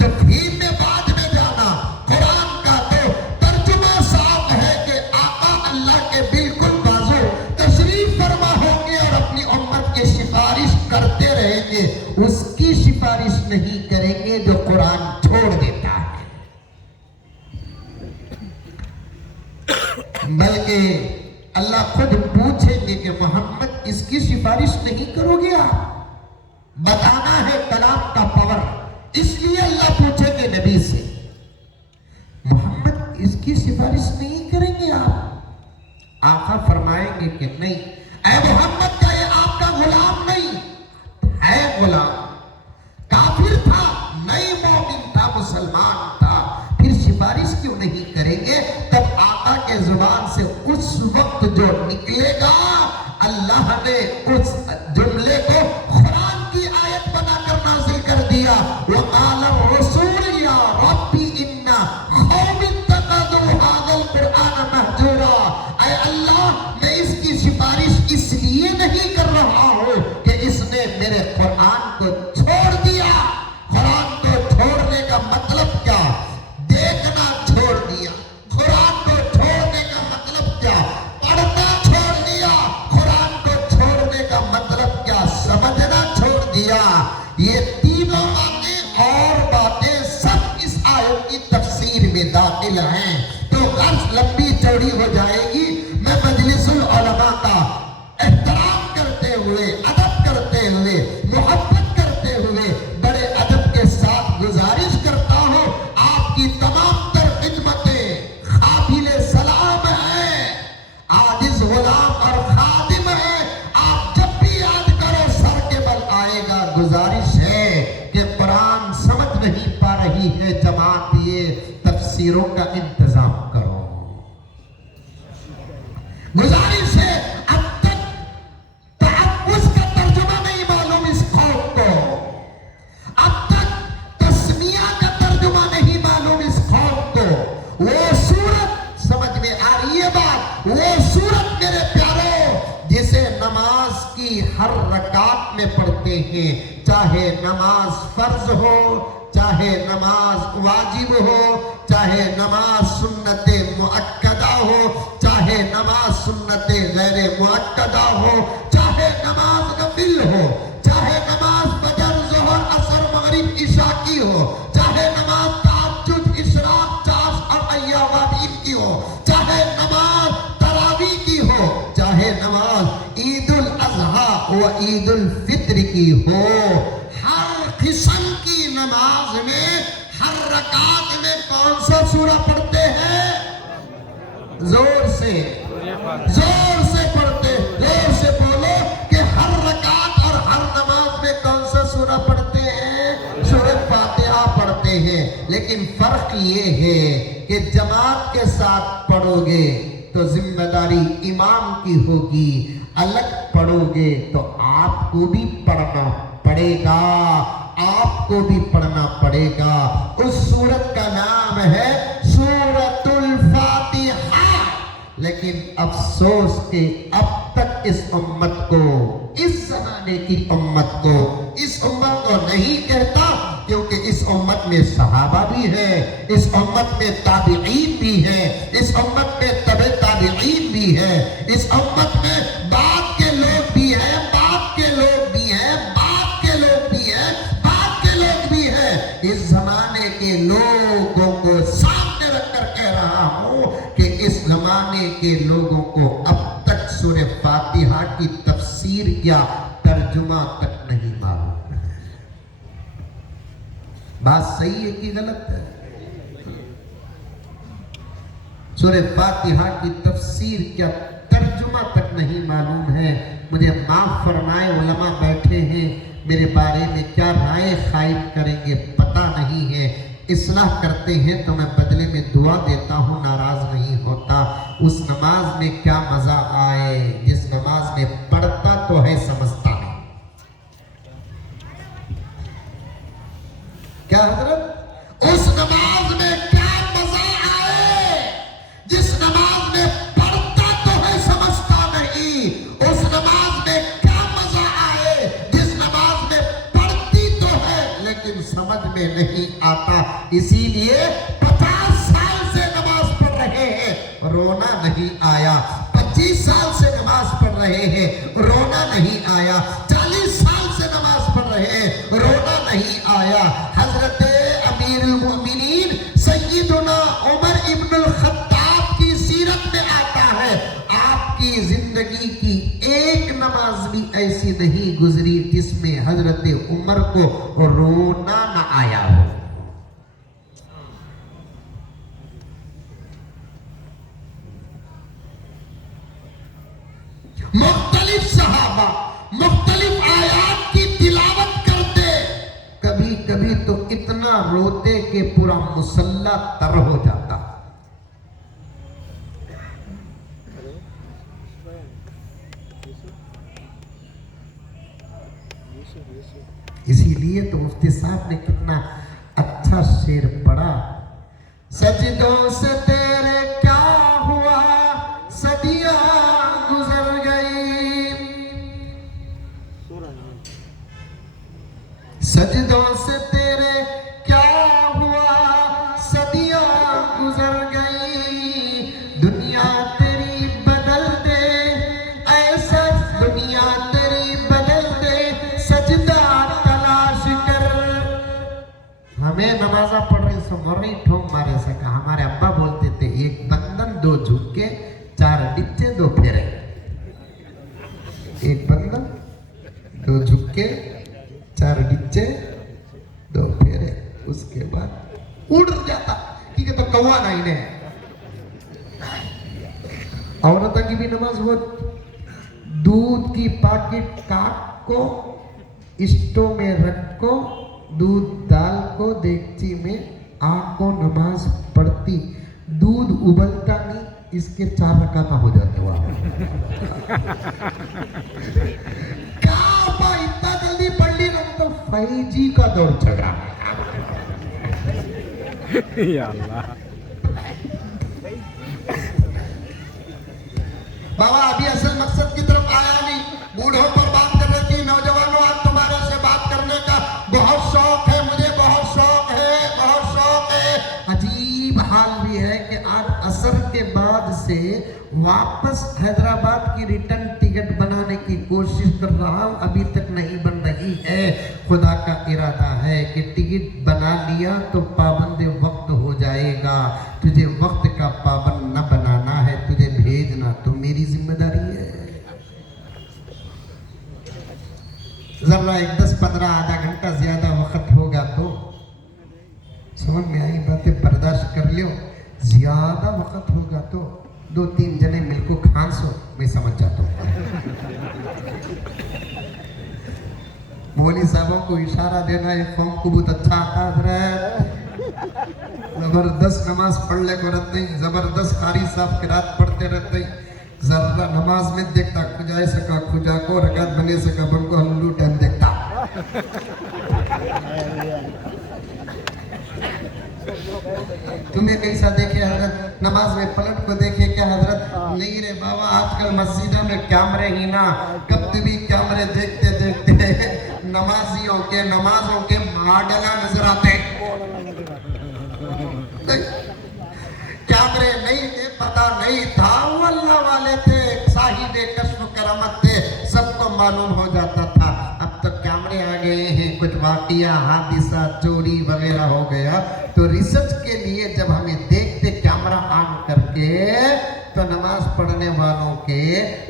तफहीम में बाद में जाना। कुरान का तो तर्जुमा साफ है कि आका अल्लाह के बिल्कुल बाजू तशरीफ फरमा होंगे और अपनी उम्मत की सिफारिश करते रहेंगे। उसकी सिफारिश नहीं करेंगे जो कुरान छोड़ देता है, बल्कि अल्लाह खुद पूछेंगे कि मोहम्मद इसकी सिफारिश नहीं करोगे आप? बताना है कलाम का पावर, इसलिए अल्लाह पूछेंगे नबी से, मोहम्मद इसकी सिफारिश नहीं करेंगे आप? आका फरमाएंगे कि नहीं, ऐ मोहम्मद का ये आपका गुलाम नहीं है, गुलाम काफिर था, नई मोमिन था, मुसलमान था, फिर सिफारिश क्यों नहीं करेंगे? तब आका के जुबान से उस वक्त जो निकलेगा, अल्लाह ने उस जुमले को कुरान की आयत बनाकर नाज़िल कर दिया, वक़ाल रसूल या रब्बी इन्ना कौमी इत्तख़ज़ू हाज़ल कुरआन महजूरा। ऐ अल्लाह, मैं इसकी सिफारिश इसलिए नहीं कर रहा हूं कि इसने मेरे कुरान को छोड़ दिया। कुरान को छोड़ने का मतलब क्या? देखना छोड़ दिया। कुरान को छोड़ने का मतलब क्या? पढ़ना छोड़ दाखिल हैं तो गर्ज लंबी चौड़ी हो जाएगी। मैं मजलिसुल उलमा का एहतराम करते हुए, अदब करते हुए, मोहब्बत करते हुए बड़े अदब के साथ गुजारिश करता हूँ, आपकी तमाम तर खिदमतें काबिले सलाम है, आजिज गुलाम और खादिम है। आप जब भी याद करो सर के बल आएगा। गुजारिश है कि कुरान समझ नहीं पा रही है जमात, ये तफसीरों का इंतजाम करो। गुजारिश है, अब तक तहफ़्फ़ुज़ का तर्जुमा नहीं मालूम इस कौम को, अब तक तस्मिया का तर्जुमा नहीं मालूम इस कौम को। वो सूरत समझ में आ रही है बात, वो सूरत मेरे प्यारों जिसे नमाज की हर रकात में पढ़ते हैं, चाहे नमाज फर्ज हो, चाहे नमाज वाजिब हो, चाहे नमाज सुन्नते मुअक्कदा हो, चाहे नमाज सुन्नते गैरे मुअक्कदा हो, चाहे नमाज नफिल हो, चाहे नमाज फजर ज़ोहर असर मगरिब इशा की हो, चाहे नमाज तहज्जुद इशराक चाश और अय्याम की हो, चाहे नमाज तरावी की हो, चाहे नमाज ईदुल अज़हा व ईदुल फित्र की हो, हर किस्म की नमाज में हर रकात में कौन सा सूरा पढ़ते हैं? जोर से पढ़ते, जोर से बोलो कि हर रकात और हर नमाज में कौन सा सूरा पढ़ते हैं? सूरत फातिहा पढ़ते हैं। लेकिन फर्क ये है कि जमात के साथ पढ़ोगे तो जिम्मेदारी इमाम की होगी, अलग पढ़ोगे तो आपको भी पढ़ना पड़ेगा, आपको भी पढ़ना पड़ेगा। उस सूरत का नाम है सूरतुल फातिहा। लेकिन अफसोस के अब तक इस उम्मत को, इस जमाने की उम्मत को, इस उम्मत को नहीं कहता, क्योंकि इस उम्मत में सहाबा भी है, इस उम्मत में ताबिईन भी है, इस उम्मत में तबे ताबिईन भी है, इस उम्मत में बाद के लोग भी हैं, बाद के लोग भी हैं, बाद के लोग भी हैं, बाद के लोग भी हैं। इस जमाने के लोगों को सामने रखकर कह रहा हूं कि इस जमाने के लोगों को अब तक सूरह फातिहा की तफसीर या तर्जुमा तक नहीं मालूम। बात सही है कि गलत है? सूरह फातिहा की तफसीर क्या तर्जुमा तक नहीं मालूम है। मुझे माफ फरमाए, उलमा बैठे हैं, मेरे बारे में क्या राय खाइब करेंगे पता नहीं है। इस्लाह करते हैं तो मैं बदले में दुआ देता हूँ, नाराज नहीं होता। उस नमाज में क्या मजा आए जिस नमाज में पढ़ता तो है समझता नहीं। क्या हजरत? उस नमाज में क्या मजा आए जिस नमाज में पढ़ता तो है समझता नहीं। उस नमाज में क्या मजा आए जिस नमाज में पढ़ती तो है लेकिन समझ में नहीं आता। इसीलिए 50 साल से नमाज पढ़ रहे हैं, रोना नहीं आया। 25 साल से नमाज पढ़ रहे हैं, रोना नहीं आया। 40 साल से नमाज पढ़ रहे हैं, रोना नहीं आया। हजरत अमीरुल मोमिनीन सय्यदुना उमर इब्नुल खत्ताब की सीरत में आता है, आपकी जिंदगी की एक नमाज भी ऐसी नहीं गुजरी जिसमें हजरत उमर को रोना न आया हो। मुख्तलिफ सहाबा मुख्तलिफ आयात की तिलावत करते, कभी कभी तो इतना रोते कि पूरा मुसल्ला तर हो जाता। इसीलिए तो मुफ्ती साहब ने कितना अच्छा शेर पढ़ा, सजदों से तेरे क्या हुआ सदियां गुजर गई, सजदों से तेरे क्या हुआ सदियां गुजर गई, दुनिया तेरी बदल दे ऐसा दुनिया तेरी बदल दे, सजदा तलाश कर। हमें नमाजा पढ़ रहे सब मोरई ठोक मारे सका। हमारे अब्बा बोलते थे एक बंधन दो झुके चार डिच्चे दो फेरे। एक बंधन दो झुके चार डिच्चे दो फेरे, उसके बाद उड़ जाता। ठीक है, तो कौवा नहीं ने औरतों की भी नमाज हो। दूध की पैकेट काट को स्टोव में रखो, दूध डाल को देगची में आको नमाज पढ़ती, दूध उबलता नहीं, इसके 4 रकात हो जाते हो। क्या इतना जल्दी पढ़ ली ना, तो 5G का दौर चल रहा है। या अल्लाह। बाबा अभी असल मकसद की तरफ आया नहीं, बूढ़ों पर बात कर रही थी। नौजवानों, आज तुम्हारे से बात करने का बहुत शौक है, मुझे बहुत शौक है, बहुत शौक है। अजीब हाल भी है कि आज असर के बाद से वापस हैदराबाद की रिटर्न टिकट बनाने की कोशिश कर रहा हूं, अभी तक नहीं बन रही है। खुदा का इरादा है कि टिकट बना लिया तो पाबंद वक्त हो जाएगा। तुझे वक्त का पाबंद न बनाना है, तुझे भेजना तो मेरी जिम्मेदारी है। जरा एक 10-15 आधा घंटा ज्यादा वक्त होगा तो समझ में आई बातें, बर्दाश्त कर लियो। ज्यादा वक्त होगा तो 2-3 जने मिलको खांसो, मैं समझ जाता हूँ। मौली साहबों को इशारा देना एक कौम को बहुत अच्छा आता है। जबरदस्त नमाज पढ़ ले को रहते हैं, जबरदस्त कारी साहब किरात पढ़ते रहते हैं। जरा नमाज में देखता खुजाए सका खुजा को रकात बने सका बन को हल्लू टाइम देखता। तुम्हें कैसा देखे हजरत, नमाज में पलट को देखे क्या हजरत? नहीं रे बाबा, आजकल मस्जिदों में कैमरे ही ना, कब भी कैमरे देखते देखते नमाजियों के नमाजों के मॉडल नजर आते। कैमरे नहीं थे, पता नहीं था, वो अल्लाह वाले थे, साहिबे कश्फ करामत थे, सबको मालूम हो जाता था। अब तो कैमरे आ गए हैं, कुछ वाकया हादिसा चोरी वगैरह हो गया तो रिसर्च के लिए जब हमें देखते कैमरा ऑन करके तो नमाज पढ़ने वालों के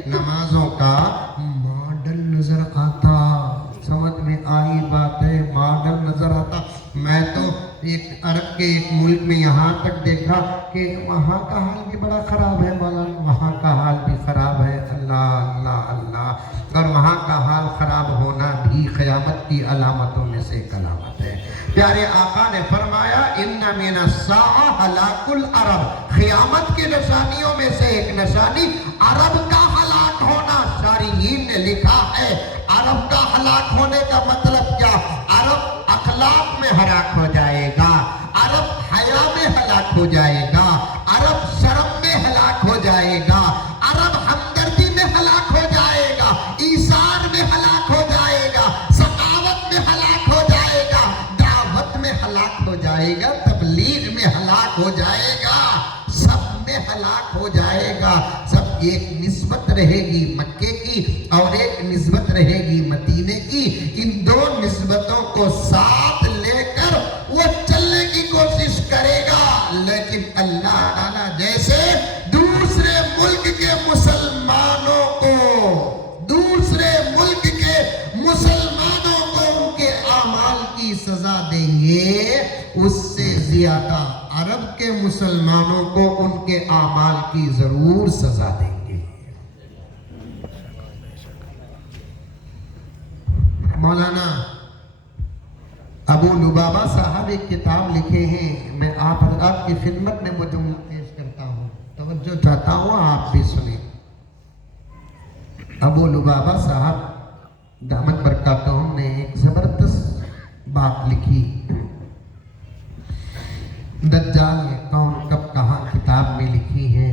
नमाजों का मॉडल नजर आता। समझ में आई बात है, मॉडल नजर आता। मैं तो एक अरब के एक मुल्क में यहाँ तक देखा कि वहाँ का हाल भी बड़ा ख़राब है मौलाना, वहाँ का हाल भी ख़राब है। अल्लाह अल्लाह अल्लाह। और वहाँ का हाल ख़राब होना भी क़यामत की अलामतों में से एक अलामत है। प्यारे आका ने फरमाया इन्ना मिन अस्साअ हलाकुल अरब, क़यामत की निशानियों में से एक निशानी अरब का हलाक होना। शारीहीन ने लिखा है अरब का हलाक होने का मतलब क्या? अरब अखलाक में हलाक हो जाएगा, अरब हया में हलाक हो जाएगा, अरब शर्म में हलाक हो जाएगा, अरब हमदर्दी में हलाक हो जाएगा, ईसार में हलाक हो जाएगा, सखावत में हलाक हो जाएगा, दावत में हलाक हो जाएगा, तबलीग में हलाक हो जाएगा, सब में हलाक हो जाएगा। सब एक निस्बत रहेगी मक्के की और एक निस्बत रहेगी मदीने की। इन दो निस्बतों को साथ लेकर वो चलने की कोशिश करेगा, लेकिन अल्लाह ताला जैसे दूसरे मुल्क के मुसलमानों को, दूसरे मुल्क के मुसलमानों को उनके अमाल की सजा देंगे, उससे ज्यादा अरब के मुसलमानों को उनके आमाल की जरूर सजा देंगे। मौलाना अबू लुबाबा साहब एक किताब लिखे हैं, मैं आपकी खिदमत में वो जुमला पेश करता हूँ, तवज्जो चाहता हूँ आप भी सुने। अबू लुबाबा साहब दामद बरकातहू ने एक जबरदस्त बात लिखी। दज्जाल ने कौन कब कहाँ किताब में लिखी है,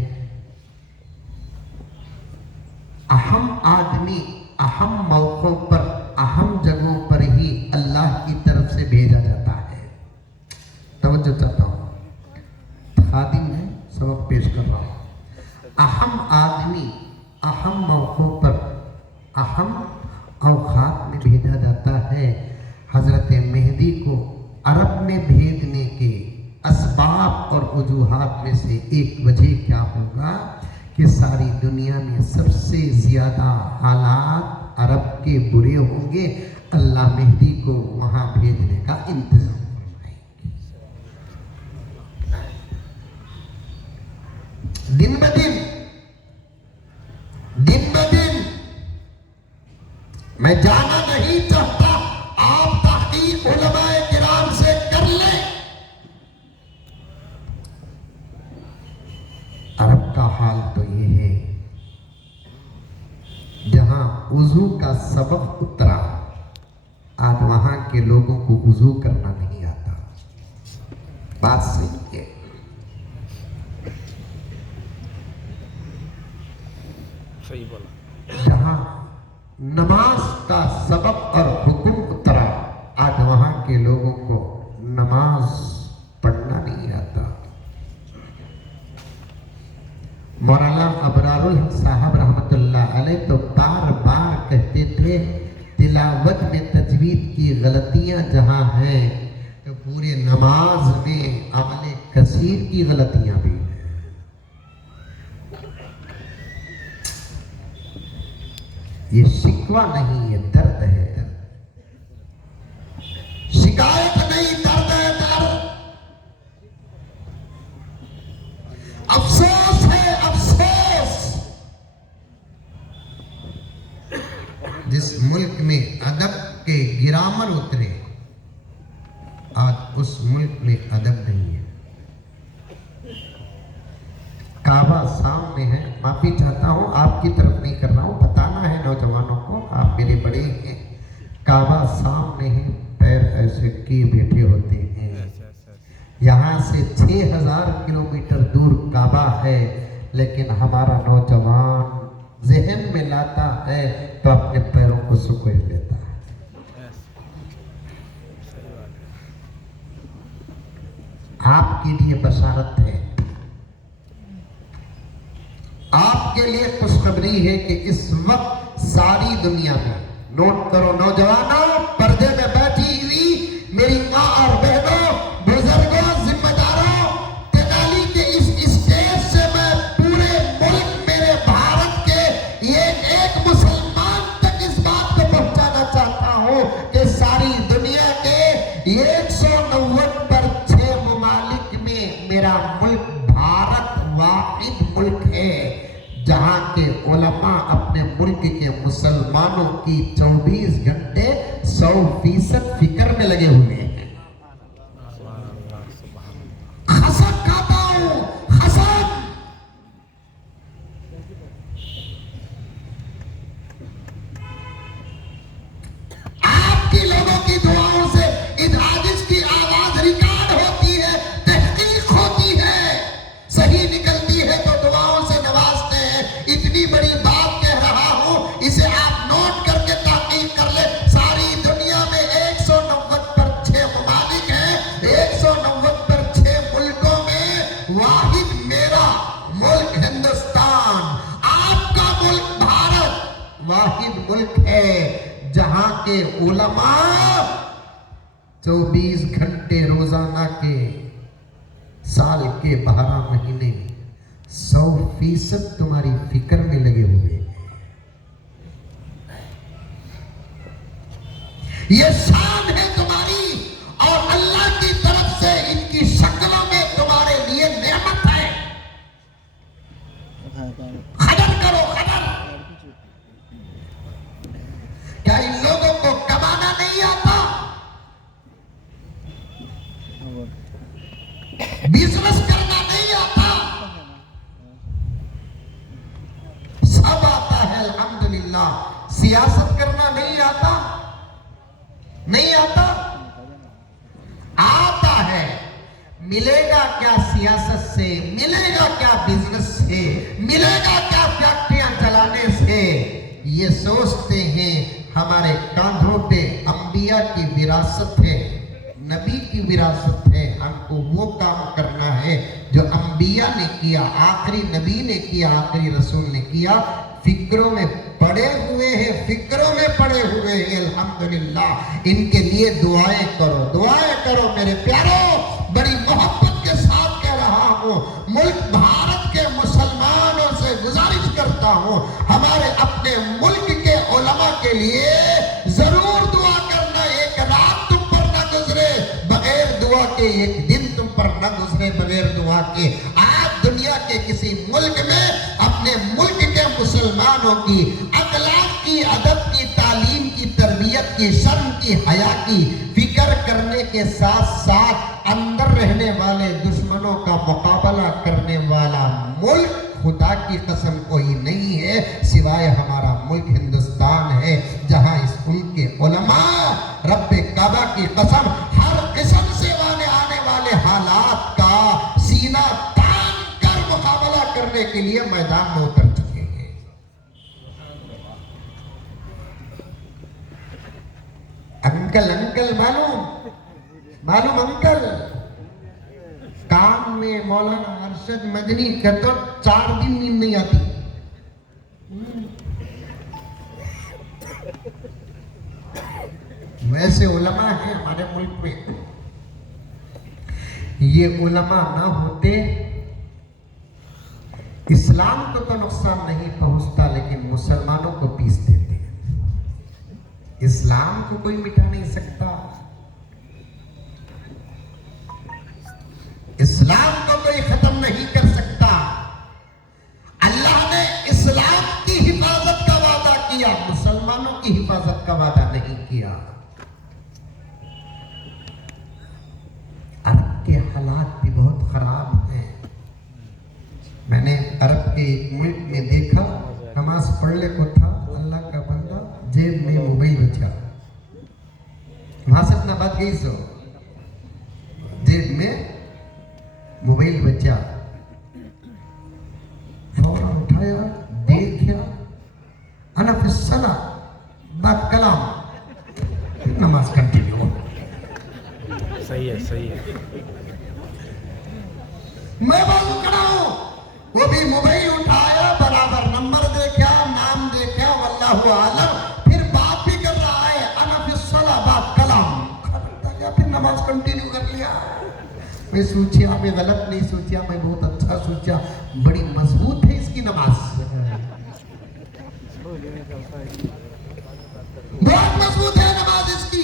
अहम आदमी अहम मौकों पर अहम जगहों पर ही अल्लाह की तरफ से भेजा जाता है। तवज्जो चाहता हूँ, खादिम है, सबक पेश कर रहा हूँ। अहम आदमी अहम मौकों पर अहम औकात में भेजा जाता है। हजरत मेहदी को अरब में भेजने के वजूहात में से एक वजह क्या होगा कि सारी दुनिया में सबसे ज्यादा हालात अरब के बुरे होंगे। अल्लाह मेहदी को वहां भेजने का इंतजाम करवाएंगे। दिन ब दिन मैं जाना नहीं चाहता, आप तहकीक उलमाए किराम से कर लें। अरब का हाल तो ये है, जहां वुजू का सबक उतरा, आज वहां के लोगों को वुजू करना नहीं आता। बात सही है। सही बोला। जहां नमाज का सबक और हुक्म उतरा, आज वहां के लोगों को नमाज पढ़ना नहीं आता। मौलाना अबरारुल हक साहब रहमतुल्लाह अलैह तो बार बार कहते थे, तिलावत में तजवीद की गलतियां जहां हैं तो पूरे नमाज में अमले कसीर की गलतियां भी हैं। ये शिकवा नहीं, ये दर्द है, दर्द। शिकायत नहीं, दर्द है, दर्द। अफसोस है, अफसोस। जिस मुल्क में अदब के गिरामर उतरे, आज उस मुल्क में अदब नहीं है। काबा सामने है, माफी चाहता हूं, आपकी तरफ नहीं कर रहा हूं, बताना है नौजवानों को, आप मेरे बड़े हैं। काबा सामने है, पैर ऐसे किए बैठे होते हैं। यहाँ से 6000 किलोमीटर दूर काबा है, लेकिन हमारा नौजवान जहन में लाता है तो अपने पैरों को सुकून लेता है। आपके लिए बशारत है, आपके लिए खुशखबरी है कि इस वक्त सारी दुनिया में, नोट करो नौजवानों, पर्दे में बैठी हुई मेरी माँ और बहनों, बुजुर्गों, जिम्मेदारों, तेनाली के इस स्टेज से मैं पूरे मुल्क, मेरे भारत के एक मुसलमान तक इस बात को पहुंचाना चाहता हूं कि सारी दुनिया के 190 पर 6 ममालिक में मेरा मुल्क भारत वाहिद मुल्क है, जहां के उलमा अपने मुल्क के मुसलमानों की 24 घंटे 100% फिक्र में लगे हुए हैं। हसन खाता हूं, हसन। आपकी लोगों की दुआओं से इन आजिज की आवाज रिकॉर्ड होती है, तहकीक होती है, सही निकलती है तो दुआओं से नवाजते हैं। इतनी बड़ी बात कह रहा हूं, इसे आप नोट करके तहकीक कर ले। सारी दुनिया में 190 पर 6 ममालिक हैं, 190 पर 6 मुल्कों में वाहिद मेरा मुल्क हिंदुस्तान, आपका मुल्क भारत वाहिद मुल्क है, जहां के उलमा 24 घंटे रोजाना के साल के 12 महीने 100% तुम्हारी फिक्र में लगे हुए हैं। ये शान है तुम्हारी, और अल्लाह की तरफ से इनकी शक्लों में तुम्हारे लिए नेमत है। कदर करो, कदर। क्या इन लोगों को कमाना नहीं आता? बिजनेस करना नहीं आता? सब आता है अल्हम्दुलिल्लाह। सियासत करना नहीं आता? नहीं आता? आता है। मिलेगा क्या सियासत से, मिलेगा क्या बिजनेस से, मिलेगा क्या फैक्ट्रियां चलाने से? ये सोचते हैं हमारे कांधों पे अंबिया की विरासत है, नबी की विरासत है, हमको वो काम करना है जो अंबिया ने किया, आखिरी नबी ने किया, आखिरी रसूल ने किया। फिक्रों में पड़े हुए हैं, फिक्रों में पड़े हुए हैं। अल्हम्दुलिल्लाह, इनके लिए दुआएं करो, दुआएं करो मेरे प्यारों। बड़ी मोहब्बत के साथ कह रहा हूं, मुल्क भारत के मुसलमानों से गुजारिश करता हूं, हमारे अपने मुल्क के उलमा के लिए जरूर दुआ करना। एक रात तुम पर न गुजरे बगैर दुआ के, एक दिन तुम पर न गुजरे बगैर दुआ के। आज दुनिया के किसी मुल्क में अपने मुल्क के मुसलमानों की अखलाक की, अदब की, तालीम की, तरबियत की, शर्म की, हया की फिक्र करने के साथ साथ अंदर रहने वाले दुश्मनों का मुकाबला करने वाला मुल्क खुदा की कसम कोई नहीं है सिवाय हमारा मुल्क हिंदुस्तान है, जहां इस मुल्क के उलमा रब्बे काबा की कसम हर किस्म से आने वाले हालात का सीना तान कर मुकाबला करने के लिए मैदान में उतर चुके हैं। अंकल अंकल मालूम अंकल, काम में मौलाना अरशद मदनी का तो 4 दिन नींद नहीं आती। वैसे उलमा है हमारे मुल्क में, ये उलमा ना होते इस्लाम को तो नुकसान नहीं पहुंचता, लेकिन मुसलमानों को पीस देते हैं। इस्लाम को कोई मिटा नहीं सकता, इस्लाम को कोई खत्म नहीं कर सकता। अल्लाह ने इस्लाम की हिफाजत का वादा किया, मुसलमानों की हिफाजत का वादा नहीं किया। अरब के हालात भी बहुत खराब हैं। मैंने अरब के एक मुल्क में देखा, नमाज पढ़ने को था, अल्लाह का बंदा जेब में मोबाइल बचा, वहां से अपना बात गई सो जेब में मोबाइल बचा, फौरन उठाया, देखा, अनफिसला बात कलाम, नमाज कंटिन्यू। सही है। मैं बाजू खड़ा हूं, वो भी मोबाइल उठाया, बराबर नंबर देखा, नाम देखा, वल्लाहु आलम, फिर बात भी कर रहा है, अनफिसला बात कलाम, फिर नमाज कंटिन्यू कर लिया। मैं सोचा, मैं गलत नहीं सोचा, मैं बहुत अच्छा सोचा, बड़ी मजबूत है इसकी नमाज, बहुत मजबूत है नमाज इसकी।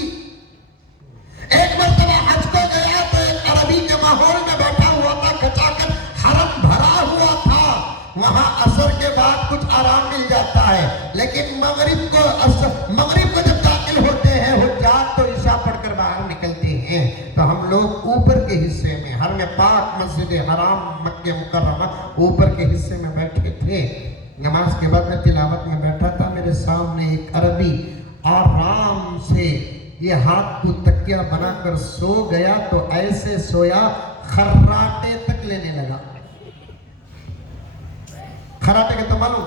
एक मरतबा हज को गया तो एक अरबी के माहौल में बैठा हुआ था, खचाखच हरम भरा हुआ था। वहां असर के बाद कुछ आराम मिल जाता है, लेकिन मगरिब को जब दाखिल होते हैं हुज्जाज तो ईशा पढ़कर बाहर निकलते हैं। तो हम लोग ऊपर के हिस्से में, हर में पाक मस्जिद हराम मक्के मुकर्रमा ऊपर के हिस्से में बैठे थे। नमाज के बाद मैं तिलावत में बैठा था, मेरे सामने एक अरबी आराम से ये हाथ को तकिया बनाकर सो गया, तो ऐसे सोया खर्राटे तक लेने लगा। खर्राटे का तो मालूम,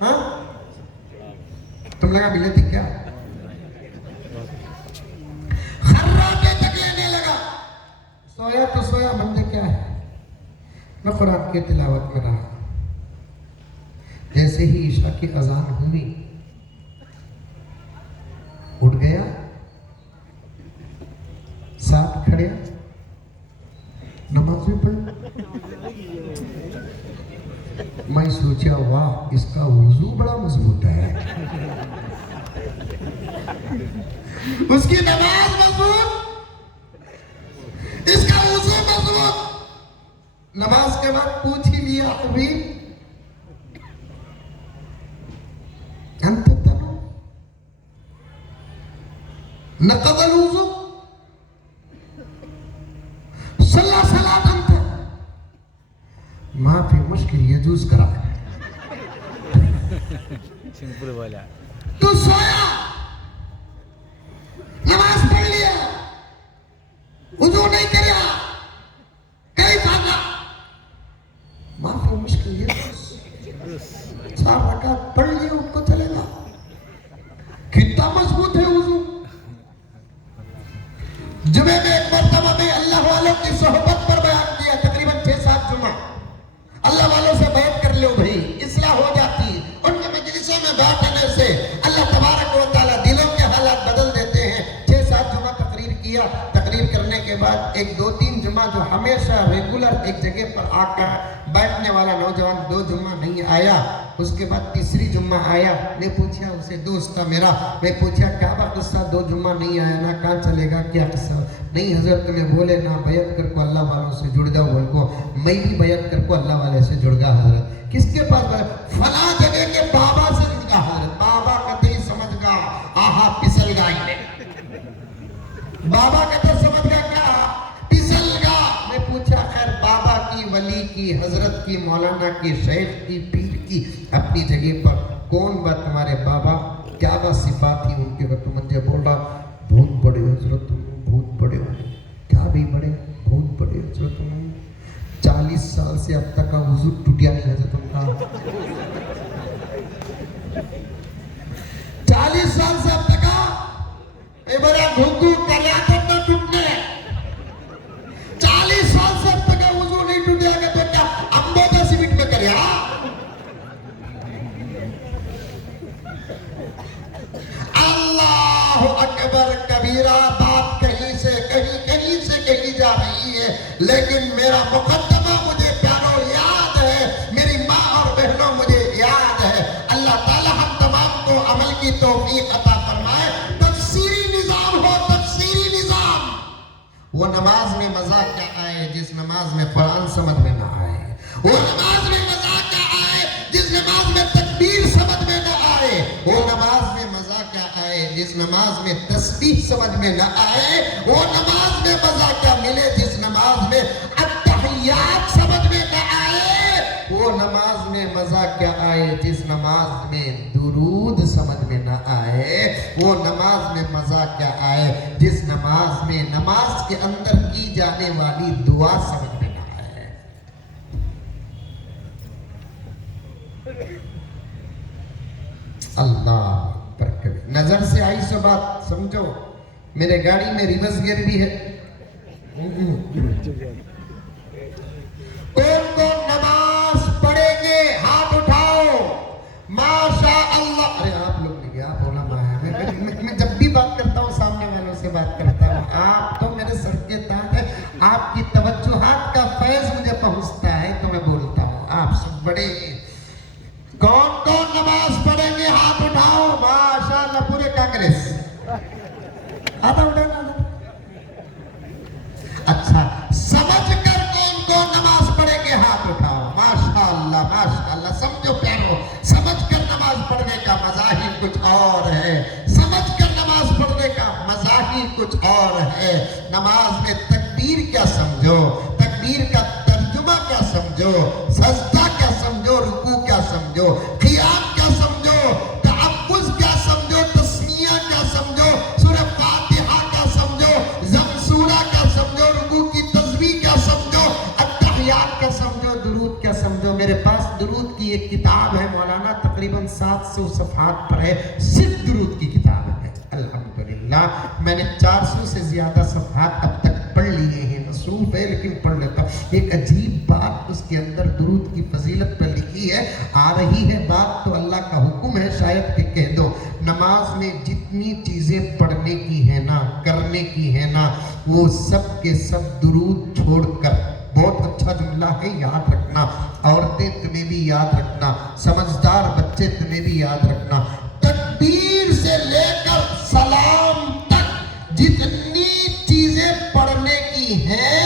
हाँ? तुम लगा मिले थी क्या? खर्राटे तक लेने लगा, सोया तो सोया, मंजे क्या है। मैं कुरान की तिलावत में रहा, जैसे ही ईशा की अजान हुई उठ गया, साथ खड़े, नमाज में पढ़। मैं सोचा वाह, इसका वुजू बड़ा मजबूत है, उसकी नमाज मजबूत, इसका वुजू मजबूत। नमाज के बाद पूछ ही लिया, अभी अंत तनो नक़दल वुजू सल्ला सलात अंत माफी मुश्किल यजूज करा। सिंपल बोला, तू सोया, नमाज पढ़ लिया, वुजू नहीं किया, कई भागा, माफी मुश्किल यजूज 4 रकात पढ़ लिया, उनको चलेगा। कितना मजबूत है वुजू। जुमे में एक मरतबा में अल्लाह वालों की सोहबत पर बयान किया, तकरीबन 6-7 जुमा। अल्लाह वालों से बात कर लो भाई, इस्लाह हो जाती। उनके मजलिसों में बैठने से जो हमेशा रेगुलर एक जगह पर आकर बैठने वाला नौजवान 2 जुम्मा नहीं आया, उसके बाद तीसरी जुम्मा आया। मैं पूछा उसे, दोस्त था मेरा, मैं पूछा क्या बात किस्सा 2 जुम्मा नहीं आया ना, कहाँ चलेगा, क्या किस्सा? नहीं हजरत तुम्हें बोले ना बैत कर को अल्लाह वालों से जुड़ जाओ, बोल को मैं भी बैत कर को अल्लाह वाले से जुड़ गया हजरत। किसके पास? फला जगह के बाबा से जुड़ गया हजरत। बाबा कहते ही समझ गया, आहा पिसल गया, बाबा कहते समझ गया क्या पिसल गया। मैं पूछा खैर बाबा की, वली की, हजरत की, मौलाना की, शेख की, पीर की अपनी जगह पर, कौन बात तुम्हारे बाबा, क्या बात सिफात थी उनके? तो मुझे बोला बहुत बड़े हजरत तुम, बहुत बड़े हो। क्या भी बड़े? बहुत बड़े हजरत तुम, 40 साल से अब तक का वुजू टूटिया नहीं हजरत तुमका। 40 साल से अब तक का ए बड़ा घुघू करया तो न टूटने, 40 साल से अब तक का वुजू नहीं टूटेगा तो क्या अंबोजा सीमेंट में करया? अल्लाह अकबर कबीरा। बात कहीं से कहीं जा रही है, लेकिन मेरा मुकद्दमा मुझे प्यारो याद है, मेरी माँ और बहनों मुझे याद है। अल्लाह ताला हम तमाम को अमल की तौफीक अता फरमाए। तफसीरी निजाम हो, तफसीरी निजाम। वो नमाज में मजा क्या आए जिस नमाज में कुरान समझ में ना आए, वो नमाज में मजा क्या आए जिस नमाज में तकबीर समझ में ना आए, वो नमाज में मजा क्या आए जिस नमाज में तस्बीह समझ में ना आए, वो नमाज में मजा क्या मिले जिस नमाज में अत्तहियात समझ में ना आए, वो नमाज में मजा क्या आए जिस नमाज में दुरूद समझ में ना आए, वो नमाज में मजा क्या आए जिस नमाज में नमाज के अंदर की जाने वाली दुआ समझ में ना आए। अल्लाह पर नजर से आई सो बात समझो। मेरे गाड़ी में रिवर्स गियर भी है। कौन कौन नमाज पढ़ेंगे हाथ उठाओ, माशा अल्लाह। अरे आप लोग ने क्या बोला? मैं जब भी बात करता हूँ सामने वालों से बात करता हूँ, आप तो मेरे सर के ताज है, आपकी तवज्जुहात का फैज मुझे पहुंचता है तो मैं बोलता हूँ। आप सब बड़े, कौन कौन नमाज पढ़ेंगे हाथ उठाओ, माशाअल्लाह पूरे कांग्रेस। आता उठाना। अच्छा, समझकर कौन कौन नमाज पढ़ेंगे हाथ उठाओ, माशाअल्लाह माशाअल्लाह। समझो प्यारो, समझकर नमाज पढ़ने का मजा ही कुछ और है, समझकर नमाज पढ़ने का मजा ही कुछ और है। नमाज में तकबीर क्या समझो, तकबीर का तर्जुमा क्या समझो, सजदा क्या समझो, रुकू क्या समझो, क़ियाम क्या समझो, तअव्वुज़ क्या समझो, तस्मिया क्या समझो, सूरह फातिहा क्या समझो, ज़मसूरा क्या समझो, रुकू की तस्बीह क्या समझो, अत्तहियात क्या समझो, दुरूद क्या समझो। मेरे पास दुरूद की एक किताब है मौलाना, तकरीबन 700 सफ़हात पर है, सिर्फ दुरूद की किताब है। अल्हम्दुलिल्लाह मैंने 400 से ज्यादा सफ़हात अब तक पढ़ लिए हैं, मसरूफ है लेकिन पढ़ लेता हूँ। एक अजीब बात उसके अंदर दुरूद की फजीलत पर लिखी है, आ रही है बात तो अल्लाह का हुक्म है, शायद कि कह दो। नमाज में जितनी चीजें पढ़ने की है ना, करने की है ना, वो सब के सब दुरूद छोड़कर, बहुत अच्छा जुमला है, याद रखना, औरतें तुम्हें भी याद रखना, समझदार बच्चे तुम्हें भी याद रखना, तकबीर से लेकर सलाम तक जितनी चीजें पढ़ने की हैं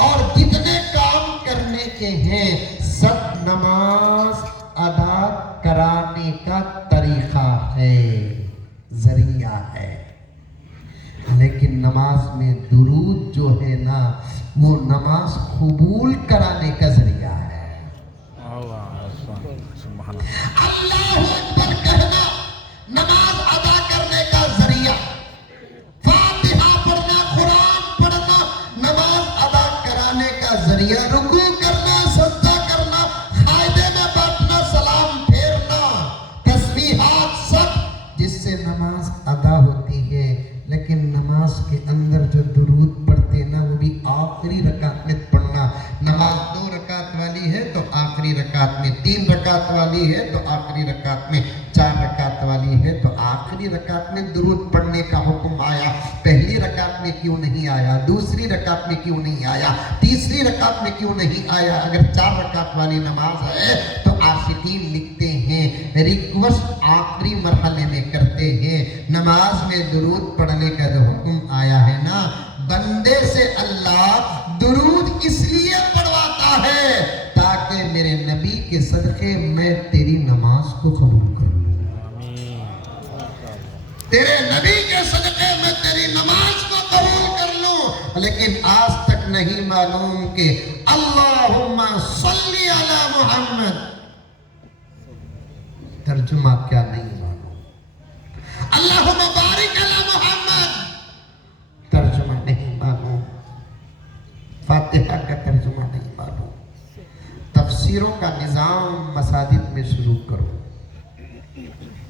और जितने काम करने के हैं, सब नमाज अदा कराने का तरीका है, जरिया है। लेकिन नमाज में दुरूद जो है ना, वो नमाज कबूल कराने का जरिया है। अल्लाहु अकबर कहना नमाज अदा करने का जरिया, फातिहा पढ़ना, कुरान पढ़ना नमाज अदा कराने का जरिया, रुकू करना, सजदा करना, कायदे में बैठना, सलाम फेरना, तस्बीहात, सब जिससे नमाज अदा होती है। लेकिन नमाज के अंदर जो दुरूद पढ़ते ना, वो भी आखिरी रकात में पढ़ना। नमाज 2 रकात वाली है तो आखिरी रकात में, 3 रकात वाली है तो आखिरी रकात में 4 रकात वाली है तो आखिरी रकात में दुरूद पढ़ने का हुक्म आया, पहली रकात में क्यों नहीं आया, दूसरी रकात में क्यों नहीं आया, तीसरी रकात में क्यों नहीं आया? अगर 4 रकात वाली नमाज है तो आशिकीन लिखते हैं रिक्वेस्ट आखिरी मरहले में करते हैं। नमाज में दुरूद पढ़ने का जो हुक्म आया है ना, बंदे से अल्लाह दुरूद इसलिए पढ़वाता है ताकि मेरे नबी के सदके मैं तेरी नमाज को कबूल कर लूं। तेरे नबी के सदके मैं तेरी नमाज को कबूल कर लूं। लेकिन आज तक नहीं मालूम कि अल्लाहुम्मा सल्ली अला मुहम्मद तर्जुमा क्या नहीं मालूम, अल्लाहुम्मा बारिक अला मुहम्मद तर्जुमा नहीं मालूम, फातिहा का तर्जुमा नहीं मालूम। तफसीरों का निजाम मसाजिद में शुरू करो।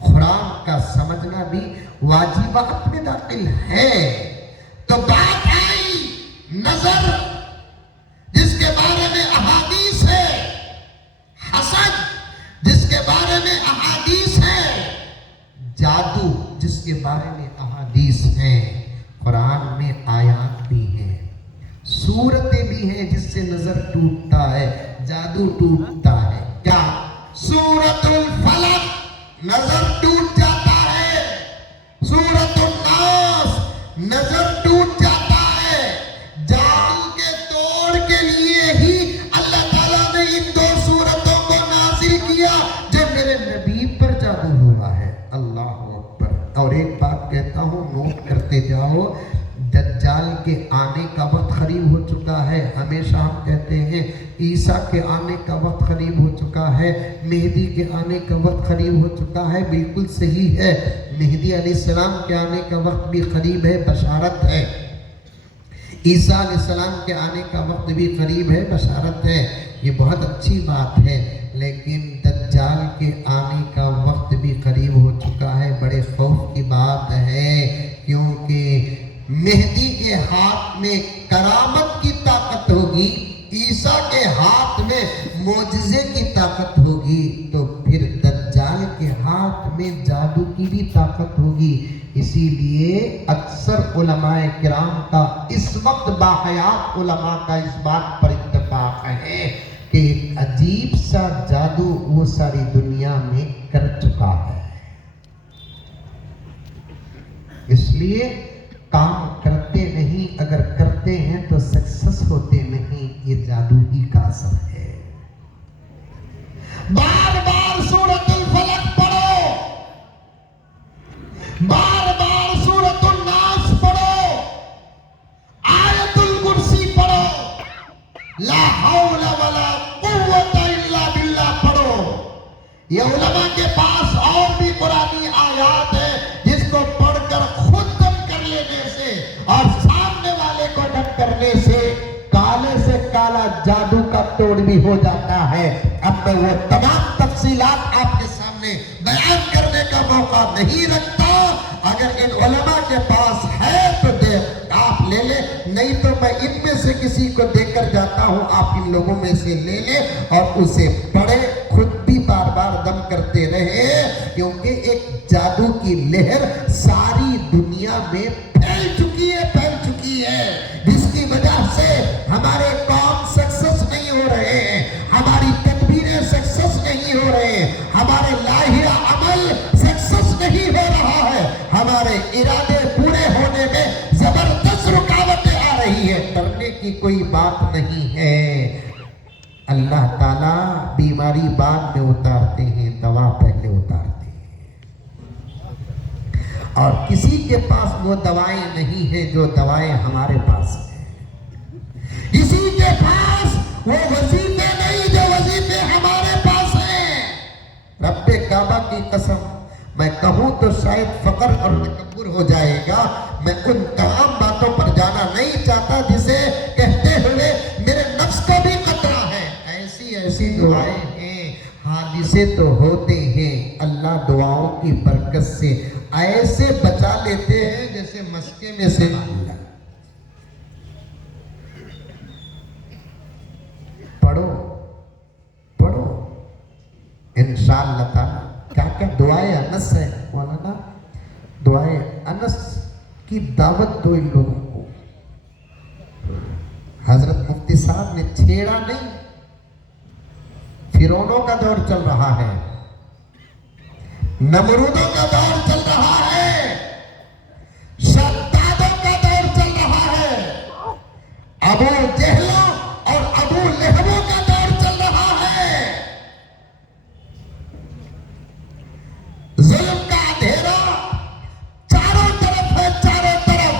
कुरान का समझना भी वाजिबात में दाखिल है। तो बात आई नजर, जिसके बारे में अहादीस है, हसद जिसके बारे में अहादीस है, जादू जिसके बारे में अहादीस है, कुरान में आयात भी है, सूरतें भी हैं जिससे नजर टूटता है, जादू टूटता है। क्या? सूरतुल फलक नजर टूट जाता है, सूरतुल नास नजर टूट जाता है। जादू के तोड़ के लिए ही अल्लाह ताला ने इन 2 सूरतों को नाज़िल किया जो मेरे नबी पर जादू हुआ है। अल्लाह अकबर। और एक बात कहता हूँ, नोट करते जाओ, दज्जाल के आने का वक्त करीब हो चुका है। हमेशा हम कहते हैं ईसा के आने का वक्त करीब हो चुका है, मेहदी के आने का वक्त करीब हो चुका है। बिल्कुल सही है, मेहदी अलैहिस्सलाम के आने का वक्त भी करीब है, बशारत है। ईसा अलैहिस्सलाम के आने का वक्त भी करीब है, बशारत है। ये बहुत अच्छी बात है। लेकिन दज्जाल के आने का वक्त भी करीब हो चुका है। बड़े खौफ की बात है, क्योंकि मेहदी के हाथ में करामत की ताकत होगी, ईसा के हाथ में मोजज़े की ताकत होगी, तो फिर दज्जाल के हाथ में जादू की भी ताकत होगी। इसीलिए अक्सर उलमाए किराम का इस वक्त बाहयात उलमा का इस बात पर इत्तेफाक है कि एक अजीब सा जादू वो सारी दुनिया में कर चुका है। इसलिए काम करते नहीं, अगर करते हैं तो सक्सेस होते नहीं। ये जादू ही का असर है। बार बार सूरतुल फलक पढ़ो, बार बार सूरतुल नास पढ़ो, आयतुल कुर्सी पढ़ो, ला हौला वला कुव्वता इल्ला बिल्लाह पढ़ो। ये उलमा के पास और भी पुरानी आयात है जिसको पढ़कर खुद दम कर लेने से और सामने वाले को दम करने से काले से काला जादू का तोड़ भी हो जाता है। अब मैं वो तमाम तफसीलात आपके सामने बयान करने का मौका नहीं रखता। अगर इन उलमा के पास है तो दे, आप ले ले, नहीं तो मैं इनमें से किसी को देकर जाता हूं, आप इन लोगों में से ले ले और उसे पढ़े, खुद भी बार बार दम करते रहे, क्योंकि एक जादू की लहर सारी दुनिया में फैल चुकी है, जिसकी वजह से हमारे काम सक्सेस नहीं हो रहे हैं, हमारी तकबीरें सक्सेस नहीं हो रहे हैं, हमारे लाहिया अमल सक्सेस नहीं हो रहा है, हमारे इरादे पूरे होने में जबरदस्त रुकावटें आ रही है। डरने की कोई बात नहीं है। अल्लाह ताला बीमारी बाद में उतारते हैं, दवा पहले उतारते हैं। और किसी के पास वो दवाएं नहीं है जो दवाएं हमारे पास है। किसी के पास वो वजीफे नहीं जो वजीफे हमारे पास हैं। रब्बे काबा की कसम, मैं कहूं तो शायद फकर और तकब्बुर हो जाएगा। मैं उन तमाम बातों पर जाना नहीं चाहता जिसे कहते हुए मेरे नफ्स को भी खतरा है। ऐसी ऐसी दुआएं हैं, हादिसे तो होते हैं, अल्लाह दुआओं की बरकत से ऐसे बचा लेते हैं जैसे मस्के में से। पढ़ो पढ़ो, इंशाअल्लाह ताला क्या क्या दुआए अनस है मौलाना, दुआए अनस की दावत दो इन लोगों को। हजरत मुफ्ती साहब ने छेड़ा नहीं। फिरौनों का दौर चल रहा है, नमरूदों का दौर चल रहा है, शद्दादों का दौर चल रहा है, अबू जहलों और अबू लहबों का दौर चल रहा है। जुल्म का अंधेरा चारों तरफ है, चारों तरफ,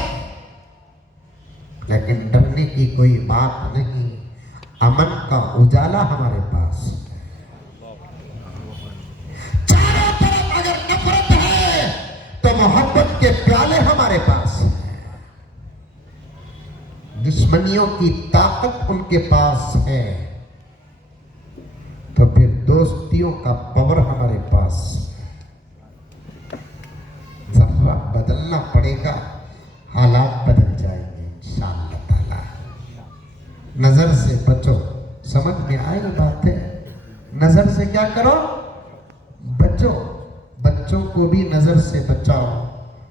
लेकिन डरने की कोई बात नहीं। अमन का उजाला हमारे पास। चारों तरफ अगर नफरत है तो मोहब्बत के प्याले हमारे पास। दुश्मनियों की ताकत उनके पास है, तो फिर दोस्तियों का पावर हमारे पास। जरा बदलना पड़ेगा, हालात बदल जाएंगे इंशाअल्लाह ताला। नजर से बचो, समझ में आई बात है? नजर से क्या करो? बचो। बच्चों को भी नजर से बचाओ।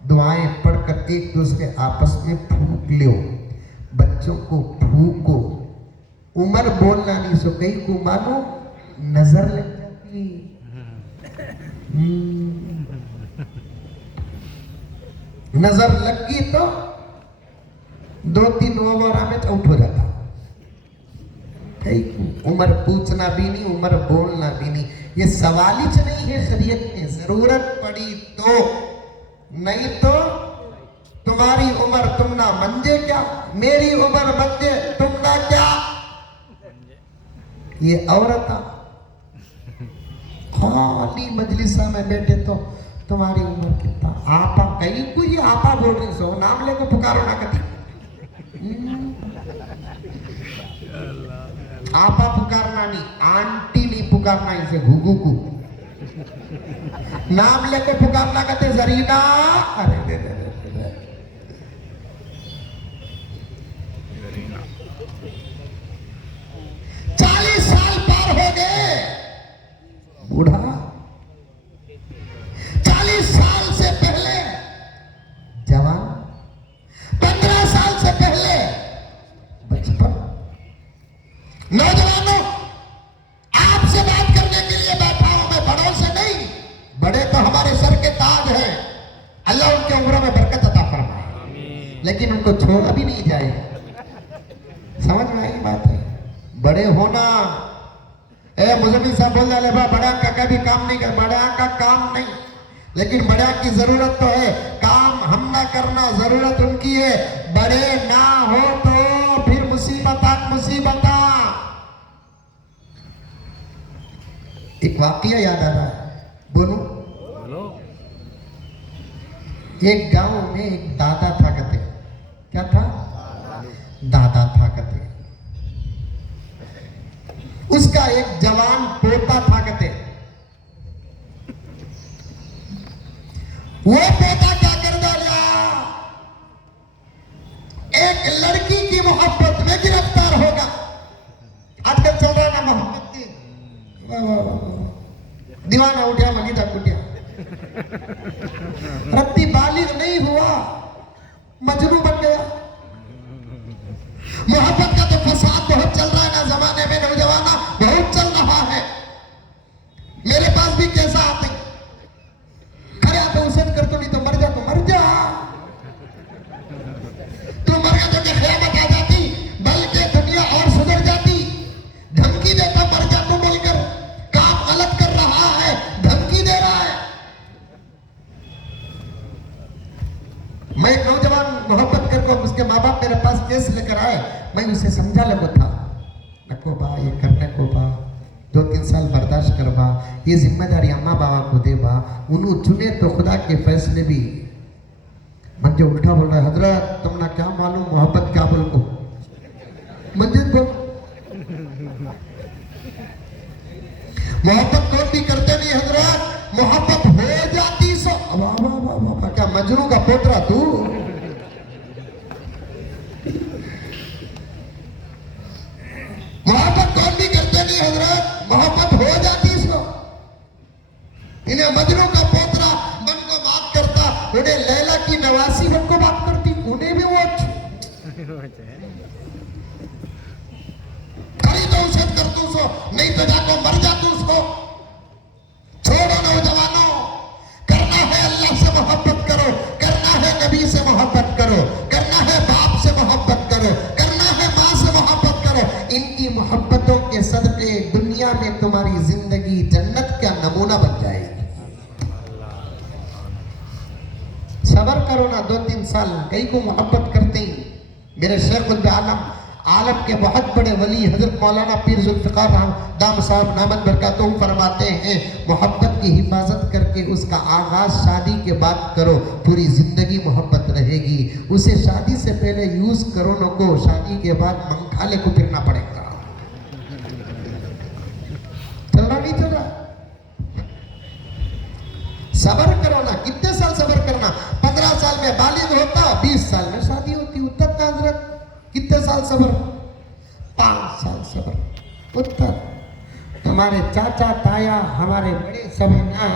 दुआएं पढ़कर एक दूसरे आपस में फूंक लो, बच्चों को फूको। उम्र बोलना नहीं सो, कहीं को मानो नजर लग जाती। नजर लग गई तो 2-3 ओवरा में आउट हो जाता। उम्र पूछना भी नहीं, उम्र बोलना भी नहीं, ये सवाल ही नहीं है शरीयत में। जरूरत पड़ी तो, नहीं तो तुम्हारी उम्र तुम ना मंजे क्या, मेरी उम्र मंजे तुम ना क्या। ये औरत खाली मजलिसा में बैठे तो तुम्हारी उम्र कितना, आपा कहीं को ये आपा बोल रही सो, नाम लेकर पुकारो ना कभी। आपा पुकारना नहीं, आंटी नहीं पुकारना, इसे घुघू को नाम लेके पुकारना कहते जरीना। अरे दे दे दे 40 साल पार हो गए, बूढ़ा 40 साल से पहले जवान, 15 साल से पहले बचपन। नौजवानों, आपसे बात करने के लिए बैठा हूं मैं, बड़ों से नहीं। बड़े तो हमारे सर के ताज हैं, अल्लाह उनके उम्र में बरकत अता फरमाए, लेकिन उनको छोड़ा भी नहीं जाए। समझ में आई बात है? बड़े होना, मुजम्मिल साहब बोल रहे बड़ा का कभी काम नहीं कर, बड़ा का काम नहीं, लेकिन बड़ा की जरूरत तो है। काम हम ना करना, जरूरत उनकी है। बड़े ना हो तो फिर मुसीबत मुसीबत। एक वाकया याद आ रहा है, बोलो। एक गांव में एक दादा था कहते, क्या था? दादा था कहते। उसका एक जवान पोता था कहते। वो पोता क्या कर डाला, एक लड़की की मोहब्बत में गिरफ्तार होगा। आजकल चल रहा ना मोहब्बत की, दीवाना उठा मनीता कुटिया। रत्ती बालिग नहीं हुआ, मजनू बन गया। मोहब्बत का तो फसाद बहुत चल रहा है ना जमाने में, नौजवाना बहुत चल रहा है। मेरे पास भी कैसा आते, खड़े आते उसे कर तो नहीं तो मर जा, तो मर जा। तू मर गया तो क्या क़यामत आ जाती, बल्कि दुनिया और सुधर जाती। धमकी देता मर जा तो बोलकर, काम गलत कर रहा है, धमकी दे रहा है। मैं एक नौजवान मोहब्बत करके उसके माँ बाप मेरे पास केस लेकर आए, मैं उसे समझा लगो था, नको बा ये करने को बा, 2-3 साल बर्दाश्त कर बा, ये जिम्मेदारी अम्मा बाबा को दे बा, उन्होंने चुने तो खुदा के फैसले भी। मुझे उल्टा बोल रहा है, हजरत तुमने क्या मालूम मोहब्बत क्या बोल को, मुझे तो मोहब्बत कौन भी करते नहीं हजरत, मोहब्बत हो जाती सो। वाह क्या मजनू का पोतरा तू। मोहब्बत कौन भी करते नहीं हजरत, मोहब्बत हो जाती सो। इन्हें मजनू का पोतरा मन को बात करता, उन्हें लैला की नवासी मन को बात करती, उन्हें भी वो खरी तो उसे कर तू सो, नहीं तो जाको मर जा तू सो। छोड़ो नौजवानों, करना है अल्लाह से मोहब्बत करो, करना है नबी से मोहब्बत करो, करना है बाप से मोहब्बत करो, करना है माँ से मोहब्बत करो। इनकी मोहब्बतों के सदके दुनिया में तुम्हारी जिंदगी जन्नत का नमूना बन जाएगी। सबर करो ना, 2-3 साल कई को मोहब्बत करते ही। मेरे शेख आलम के बहुत बड़े वली हजरत मौलाना पीर जुल्फिकार दाम साहब नामत बरकातहू फरमाते हैं, मोहब्बत की हिफाजत करके उसका आगाज शादी के बाद करो, पूरी जिंदगी मोहब्बत रहेगी। उसे शादी से पहले यूज करो न को, शादी के बाद मंखाले को फिरना पड़ेगा। चल रहा नहीं चल रहा? सबर करो ना, कितने साल सबर करना? 15 साल में बालिग होता, 20 साल में शादी होती। उत्तर का हजरत कितने साल सबर? 5 साल सबर। उत्तर तुम्हारे चाचा ताया हमारे बड़े सब ना,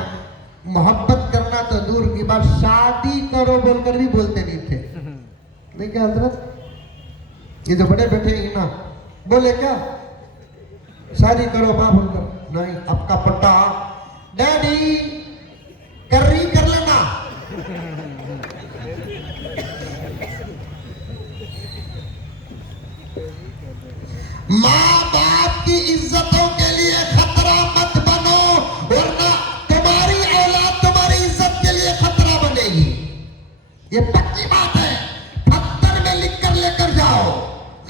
मोहब्बत करना तो दूर की बात, शादी करो बोलकर भी बोलते नहीं थे। नहीं क्या हजरत? ये जो बड़े बैठे हैं ना, बोले क्या शादी करो माँ बोलकर? नहीं, आपका पट्टा डैडी कर रही कर लेना। माँ बाप की इज्जतों के लिए खतरा मत बनो, वरना तुम्हारी औलाद तुम्हारी इज्जत के लिए खतरा बनेगी। ये पक्की बात है। पत्थर में लिख कर लेकर जाओ,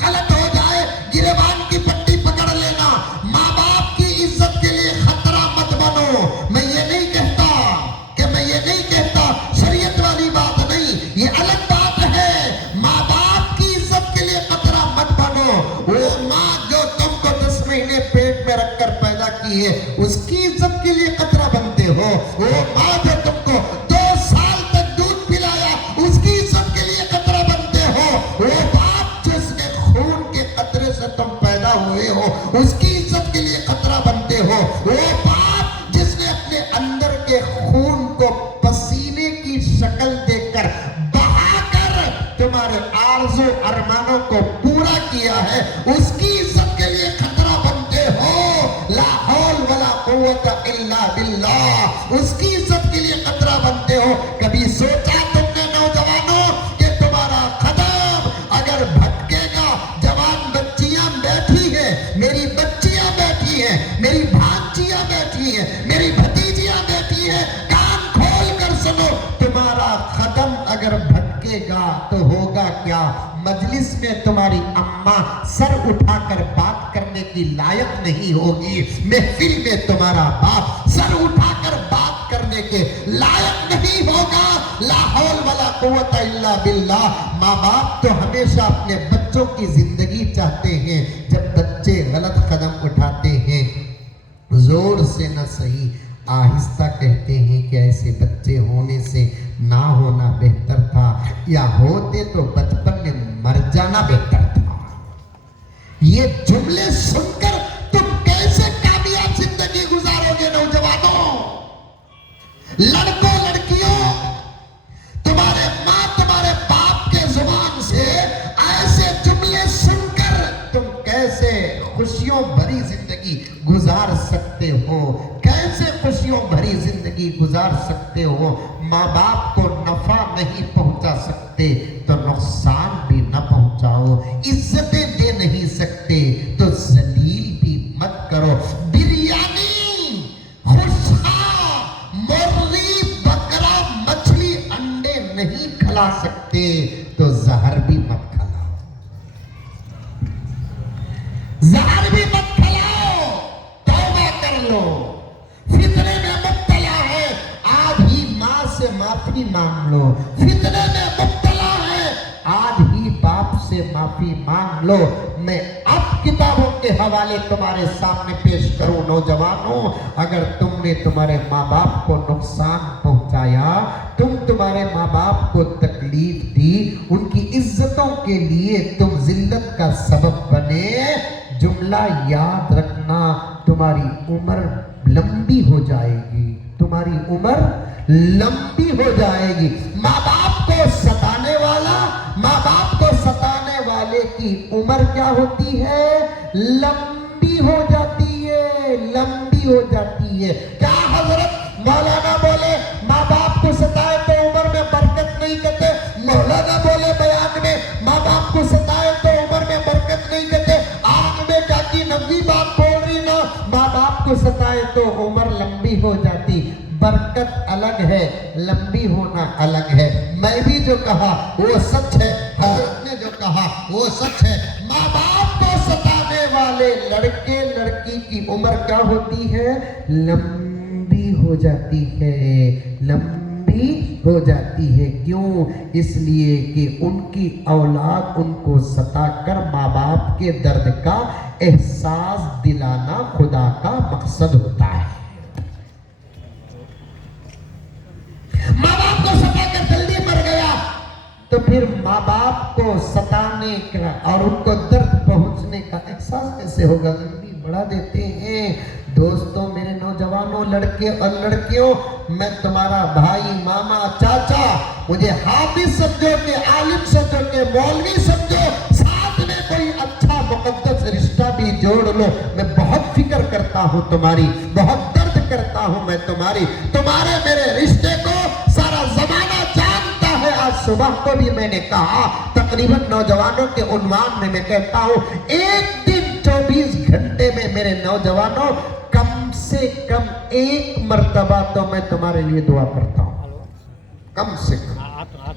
गलत हो जाए गिरेबान की पट्टी पकड़ लेना। माँ बाप की इज्जत के लिए खतरा मत बनो। मैं ये नहीं कहता शरीयत वाली बात नहीं, ये अलग बात है। माँ बाप की इज्जत के लिए खतरा मत बनो। वो माँ जो तुमको 10 महीने पेट में रखकर पैदा की है, उसकी इज्जत के लिए खतरा बनते हो। वो माँ जो तुमको 2 साल तक दूध पिलाया, उसकी इज्जत के लिए खतरा बनते हो। वो बाप जिसके खून के कतरे से तुम पैदा हुए हो, उसकी इज्जत के लिए खतरा बनते हो। वो बाप जिसने अपने अंदर के खून को पसीने की शक्ल देकर बहाकर तुम्हारे आरज़ू अरमानों को पूरा किया है, उसकी इज्जत के लिए खतरा बनते हो। ला हौल वला कुव्वता इल्ला बिल्लाह, उसकी इज्जत के लिए खतरा बनते हो। कभी सोचा तुमने नौजवानों कि तुम्हारा कदम अगर भटकेगा? जवान बच्चियां बैठी है, मेरी बच्चियां बैठी है, मेरी भांजियां बैठी है, मेरी भतीजियां बैठी है, कान खोल कर सुनो। तुम्हारा कदम अगर भटकेगा तो होगा क्या? मजलिस में तुम्हारी अम्मा सर उठाकर बात करने की लायक नहीं होगी, महफिल में तुम्हारा बाप सर उठाकर बात करने के लायक नहीं होगा। ला हौल वला कुव्वता इल्ला बिल्लाह। माँ बाप तो हमेशा अपने बच्चों की जिंदगी चाहते हैं। जब बच्चे गलत कदम उठाते हैं, जोर से न सही आहिस्ता कहते हैं कि ऐसे बच्चे होने से ना होना बेहतर था, या होते तो बचपन में मर जाना बेहतर था। ये जुमले सुनकर तुम कैसे कामयाब जिंदगी गुजारोगे नौजवानों? लड़कों लड़कियों, तुम्हारे माँ तुम्हारे बाप के जुबान से ऐसे जुमले सुनकर तुम कैसे खुशियों भरी जिंदगी गुजार सकते हो? कैसे खुशियों भरी जिंदगी गुजार सकते हो? माँ बाप को नफा नहीं पहुंचा सकते तो नुकसान भी न पहुंचाओ। इज्जतें दे नहीं सकते तो जलील भी मत करो। बिरयानी, खुशखा, मुर्गी, बकरा, मछली, अंडे नहीं खिला सकते तो जहर भी मत खिलाओ। जहर भी मत खिलाओ, तौबा कर लो। फितने में मुब्तला है, आज ही माँ से माफी मांग लो। फितने में मुब्तला है, आज ही बाप से माफी मांग लो। मैं अब किताबों के हवाले तुम्हारे सामने पेश करूं नौजवानों, अगर तुमने तुम्हारे माँ बाप को नुकसान पहुंचाया, तुम्हारे माँ बाप को तकलीफ दी, उनकी इज्जतों के लिए तुम जिल्लत का सबब बने, जुमला याद रखना, तुम्हारी उम्र लंबी हो जाएगी, तुम्हारी उम्र लंबी हो जाएगी। माँ बाप को सताने वाला, माँ बाप को सताने वाले की उम्र क्या होती है? लंबी हो जाती है, लंबी हो जाती है। क्या हजरत मौलाना बोले माँ बाप को सताए तो उम्र में बरकत नहीं कहते? मौलाना बोले बयान में माँ बाप को सताए तो उम्र में बरकत नहीं कहते? आग में जाती नबी बात बोल रही ना, माँ बाप को सताए तो उम्र लंबी हो जाती। बरकत अलग है, लंबी होना अलग है। मैं भी जो कहा वो सच है, हजरत ने जो कहा वो सच है। माँ बाप को सताने वाले लड़के लड़की की उम्र क्या होती है? लंबी हो जाती है, लंबी हो जाती है। क्यों? इसलिए कि उनकी औलाद उनको सताकर माँ बाप के दर्द का एहसास दिलाना खुदा का मकसद होता है। माँ बाप को सताकर जल्दी मर गया तो फिर माँ बाप को सताने का और उनको दर्द पहुंचने का एहसास कैसे होगा? लंबी बढ़ा देते हैं। दोस्तों, मेरे नौजवानों, लड़के और लड़कियों, मैं तुम्हारा भाई, मामा, चाचा, मुझे हाफिज समझो के, आलिम समझो के, मौलवी समझो, साथ में कोई अच्छा मुकद्दस रिश्ता भी जोड़ लो। मैं बहुत फिक्र करता हूँ तुम्हारी, बहुत दर्द करता हूँ मैं तुम्हारी, तुम्हारे मेरे रिश्ते को सारा जमाना जानता है। आज सुबह को भी मैंने कहा, तकरीबन नौजवानों के उन्वान में मैं कहता हूँ, एक दिन 24 घंटे में मेरे नौजवानों कम से कम एक मर्तबा तो मैं तुम्हारे लिए दुआ करता हूँ, कम से कम।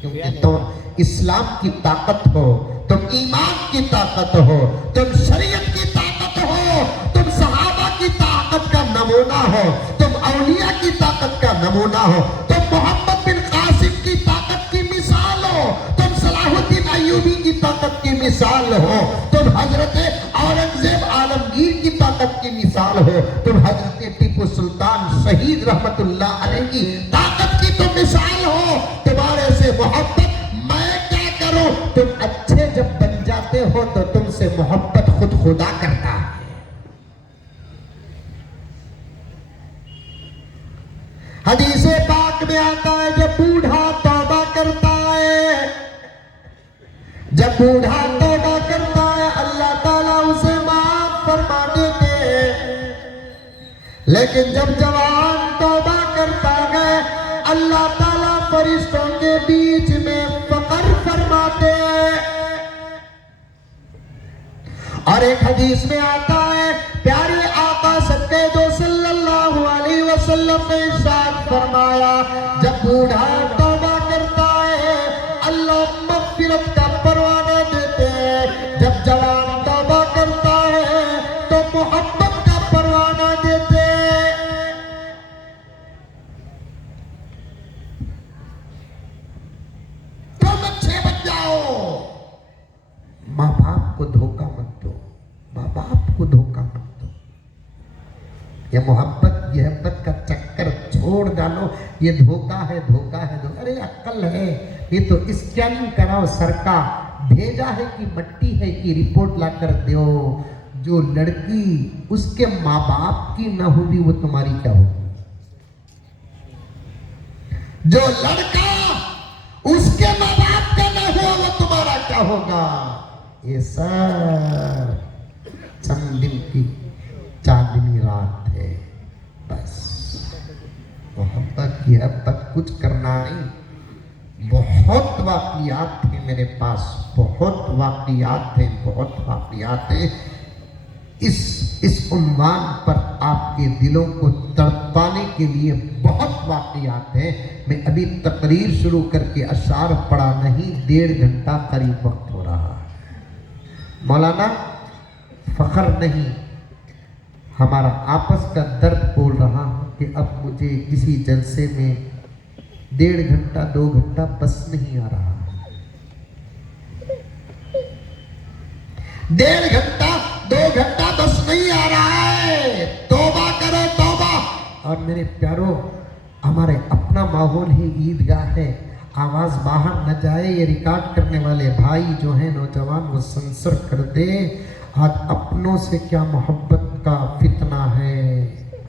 क्योंकि तुम इस्लाम की ताकत हो, तुम ईमान की ताकत हो, तुम शरीयत की ताकत हो, तुम सहाबा की ताकत का नमूना हो, तुम औलिया की ताकत का नमूना हो, तुम मोहम्मद बिन कासिम की ताकत की मिसाल हो, तुम सलाहुद्दीन अय्यूबी की ताकत की मिसाल हो, तुम हजरत औरंगजेब आलमगीर की ताकत की मिसाल हो, तुम हजरत टीपू सुल्तान शहीद रहमतुल्लाह अलैह की ताकत की तुम मिसाल हो। तुम्हारे से मोहब्बत मैं क्या करूं? तुम अच्छे जब बन जाते हो तो तुमसे मोहब्बत खुद खुदा करता है। हदीसे पाक में आता है, जब बूढ़ा तौबा करता है, जब बूढ़ा तौबा करता है, अल्लाह ताला उसे माफ फरमा देते हैं। लेकिन जब जवान तौबा करता है, अल्लाह ताला फरिश्तों के बीच में फकर फरमाते हैं। और एक हदीस में आता है, प्यारे आका सल्लल्लाहु सल्लल्लाहु अलैहि वसल्लम ने इरशाद फरमाया, जब बूढ़ा तौबा करता है, अल्लाह मग़फ़िरत का परवाना देते हैं। जब जवान तौबा करता है तो मोहब्बत का परवाना देते हैं। तुम अच्छे बन जाओ, माँ बाप को धोखा मत दो, माँ बाप को धोखा मत दो। ये मोहब्बत यहब्बत का चक्कर छोड़ डालो। ये धोखा है, धोखा है, धोखा। अरे अक्ल है, ये तो स्कैनिंग कराओ, सरकार भेजा है कि मट्टी है कि रिपोर्ट ला कर दो। जो लड़की उसके माँ बाप की न होगी वो तुम्हारी क्या होगी? जो लड़का उसके माँ बाप का न हुआ वो तुम्हारा क्या होगा? ये सब चंद दिन की चांदनी रात है, बस। मोहब्बत की हब्बत कुछ करना नहीं। बहुत वाक़ियात थे मेरे पास, बहुत वाक़ियात थे, बहुत वाक़ियात थे। इस उन्वान पर आपके दिलों को तड़पाने के लिए बहुत वाक़ियात हैं। मैं अभी तकरीर शुरू करके अशार पढ़ा नहीं, 1.5 घंटा करीब वक्त हो रहा है। मौलाना फ़ख्र नहीं, हमारा आपस का दर्द बोल रहा हूँ कि अब मुझे किसी जलसे में 1.5 घंटा 2 घंटा बस नहीं आ रहा। 1.5 घंटा 2 घंटा बस नहीं आ रहा है। तौबा करो, तौबा। और मेरे प्यारों, हमारे अपना माहौल ही ईदगाह है, आवाज बाहर न जाए। ये रिकॉर्ड करने वाले भाई जो हैं नौजवान, वो सेंसर कर दे। आज अपनों से क्या मोहब्बत का फितना है,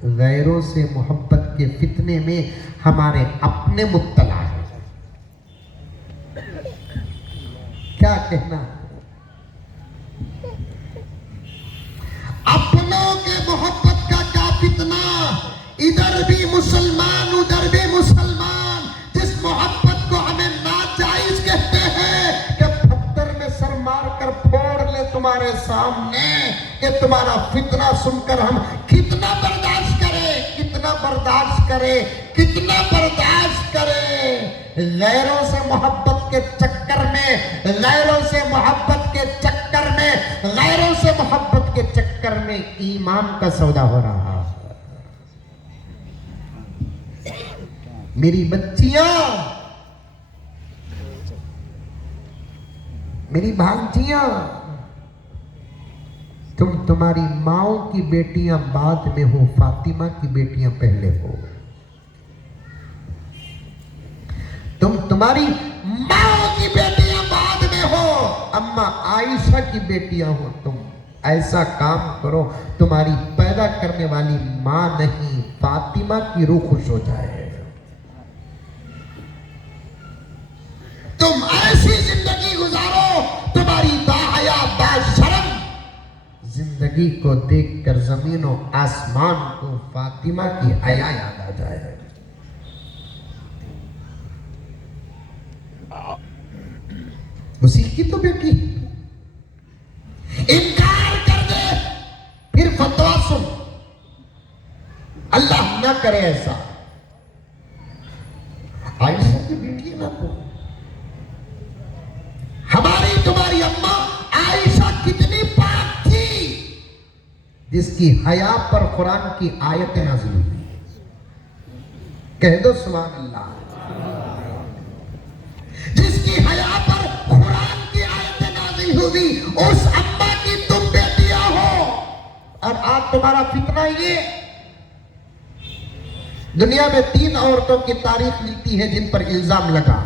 गैरों से मोहब्बत के फितने में हमारे अपने मुब्तला हैं। क्या कहना, अपनों के मोहब्बत का क्या फितना, इधर भी मुसलमान उधर भी मुसलमान। जिस मोहब्बत को हमें नाजायज कहते हैं कि पत्थर में सर मार कर फोड़ ले तुम्हारे सामने, कि तुम्हारा फितना सुनकर हम कितना बर्दाश्त करें, कितना बर्दाश्त करें, कितना बर्दाश्त करें। गैरों से मोहब्बत के चक्कर में, गैरों से मोहब्बत के चक्कर में, गैरों से मोहब्बत के चक्कर में ईमान का सौदा हो रहा है। मेरी बच्चियां, मेरी भांजियां, तुम्हारी माओ की बेटियां बाद में हो, फातिमा की बेटियां पहले हो। तुम्हारी माओ की बेटियां बाद में हो, अम्मा आयशा की बेटियां हो। तुम ऐसा काम करो, तुम्हारी पैदा करने वाली मां नहीं, फातिमा की रूह खुश हो जाए। तुम ऐसी जिंदगी गुजारो, तुम्हारी बाहया बाशरम जिंदगी को देखकर जमीनों आसमान को फातिमा की हया याद आ जाए। उसी की तो बेटी, इनकार कर दे फिर फतवा सुन। अल्लाह ना करे ऐसा। आयशा की बेटी ना को, हमारी तुम्हारी अम्मा आयशा कितनी पाक थी, जिसकी हया पर कुरान की आयतें नाज़िल हुई। कह दो सुभान अल्लाह। जिसकी हया पर कुरान की आयतें नाज़िल हुई, उस अम्मा की तुम बेटियां हो। और आज तुम्हारा फितना ये, दुनिया में 3 औरतों की तारीफ मिलती है जिन पर इल्जाम लगा।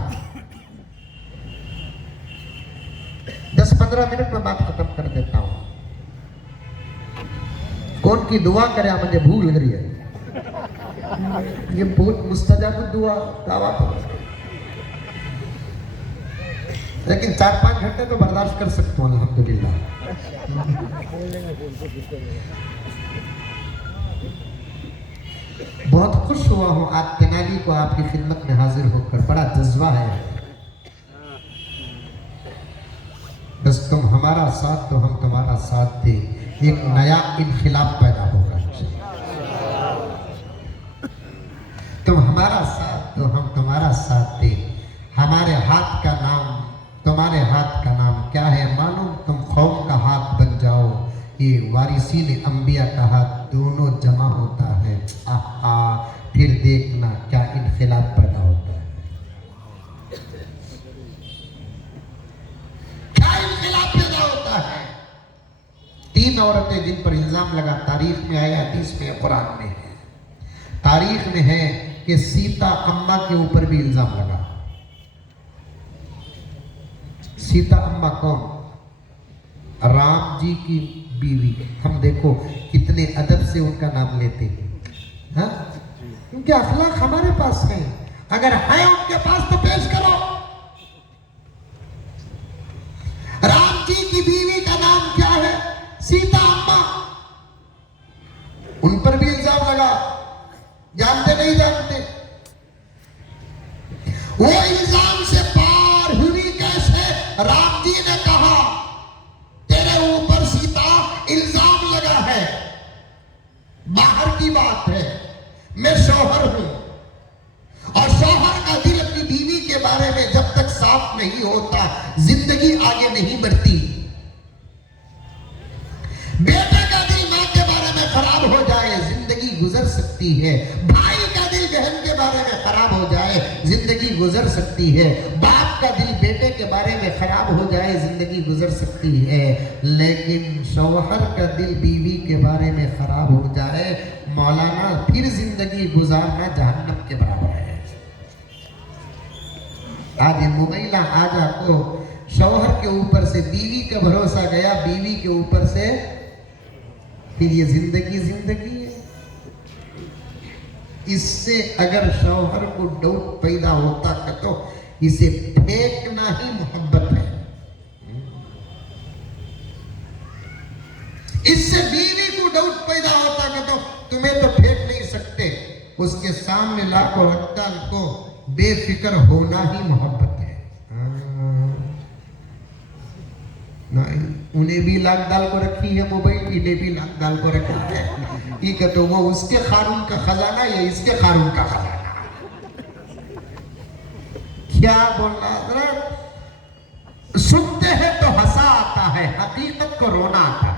10-15 मिनट में बात खत्म कर देता हूं। कौन की दुआ करे मुझे भूल रही है, ये बहुत मुस्तजाब दुआ दावा तो, लेकिन 4-5 घंटे तो बर्दाश्त कर सकता हूं अल्हम्दुलिल्लाह। बहुत खुश हुआ हूं आज तेनाली को आपकी खिदमत में हाजिर होकर, बड़ा जज्बा है। बस तुम हमारा साथ तो हम तुम्हारा साथ दे, एक नया इनखिलाब पैदा होगा। तुम हमारा साथ तो हम तुम्हारा साथ दे। हमारे हाथ का नाम, तुम्हारे हाथ का नाम क्या है मालूम? तुम कौम का हाथ बन जाओ। ये वारिसीन अंबिया का हाथ दोनों जमा होता है, आहा, फिर देखना क्या इनखिलाब पैदा होता है। क्या इनखिलाब पैदा होता है। 3 औरतें जिन पर इल्जाम लगा, तारीख में आया, हदीस में, कुरान में है। तारीख में है कि सीता अम्मा के ऊपर भी इल्जाम लगा। सीता अम्मा कौन? राम जी की बीवी। हम देखो कितने अदब से उनका नाम लेते हैं, हाँ? उनके अखलाक हमारे पास है, अगर है उनके पास तो पेश करो। राम जी की बीवी का नाम क्या है? सीता अम्मा। उन पर भी इल्जाम लगा, जानते नहीं जानते। वो इल्जाम से पार हुई कैसे? राम जी ने कहा तेरे ऊपर सीता इल्जाम लगा है, बाहर की बात है, मैं शौहर हूं, और शौहर का दिल अपनी बीवी के बारे में जब तक साफ नहीं होता जिंदगी आगे नहीं बढ़ती। बेटे का दिल मां के बारे में खराब हो जाए जिंदगी गुजर सकती है, भाई का दिल बहन के बारे में खराब हो जाए जिंदगी गुजर सकती है, बाप का दिल बेटे के बारे में खराब हो जाए जिंदगी गुजर सकती है, लेकिन शौहर का दिल बीवी के बारे में खराब हो जाए मौलाना फिर जिंदगी गुजारना जहन्नम के बराबर है। आज मुगैला आजा को शौहर के ऊपर से बीवी का भरोसा गया, बीवी के ऊपर से फिर ये जिंदगी जिंदगी है। इससे अगर शौहर को डाउट पैदा होता तो इसे फेंकना ही मोहब्बत है। इससे बीवी को डाउट पैदा होता तो तुम्हें तो फेंक नहीं सकते, उसके सामने लाखों रखदाल को बेफिक्र होना ही मोहब्बत है। नहीं, उन्हें भी लाख डाल को रखी है मोबाइल, इन्हें भी लाख डाल को रखी है। ठीक है, तो वो उसके कानून का खजाना या इसके कानून का खजाना? क्या बोलना हजरत? सुनते हैं तो हंसा आता है, हकीकत को रोना आता है।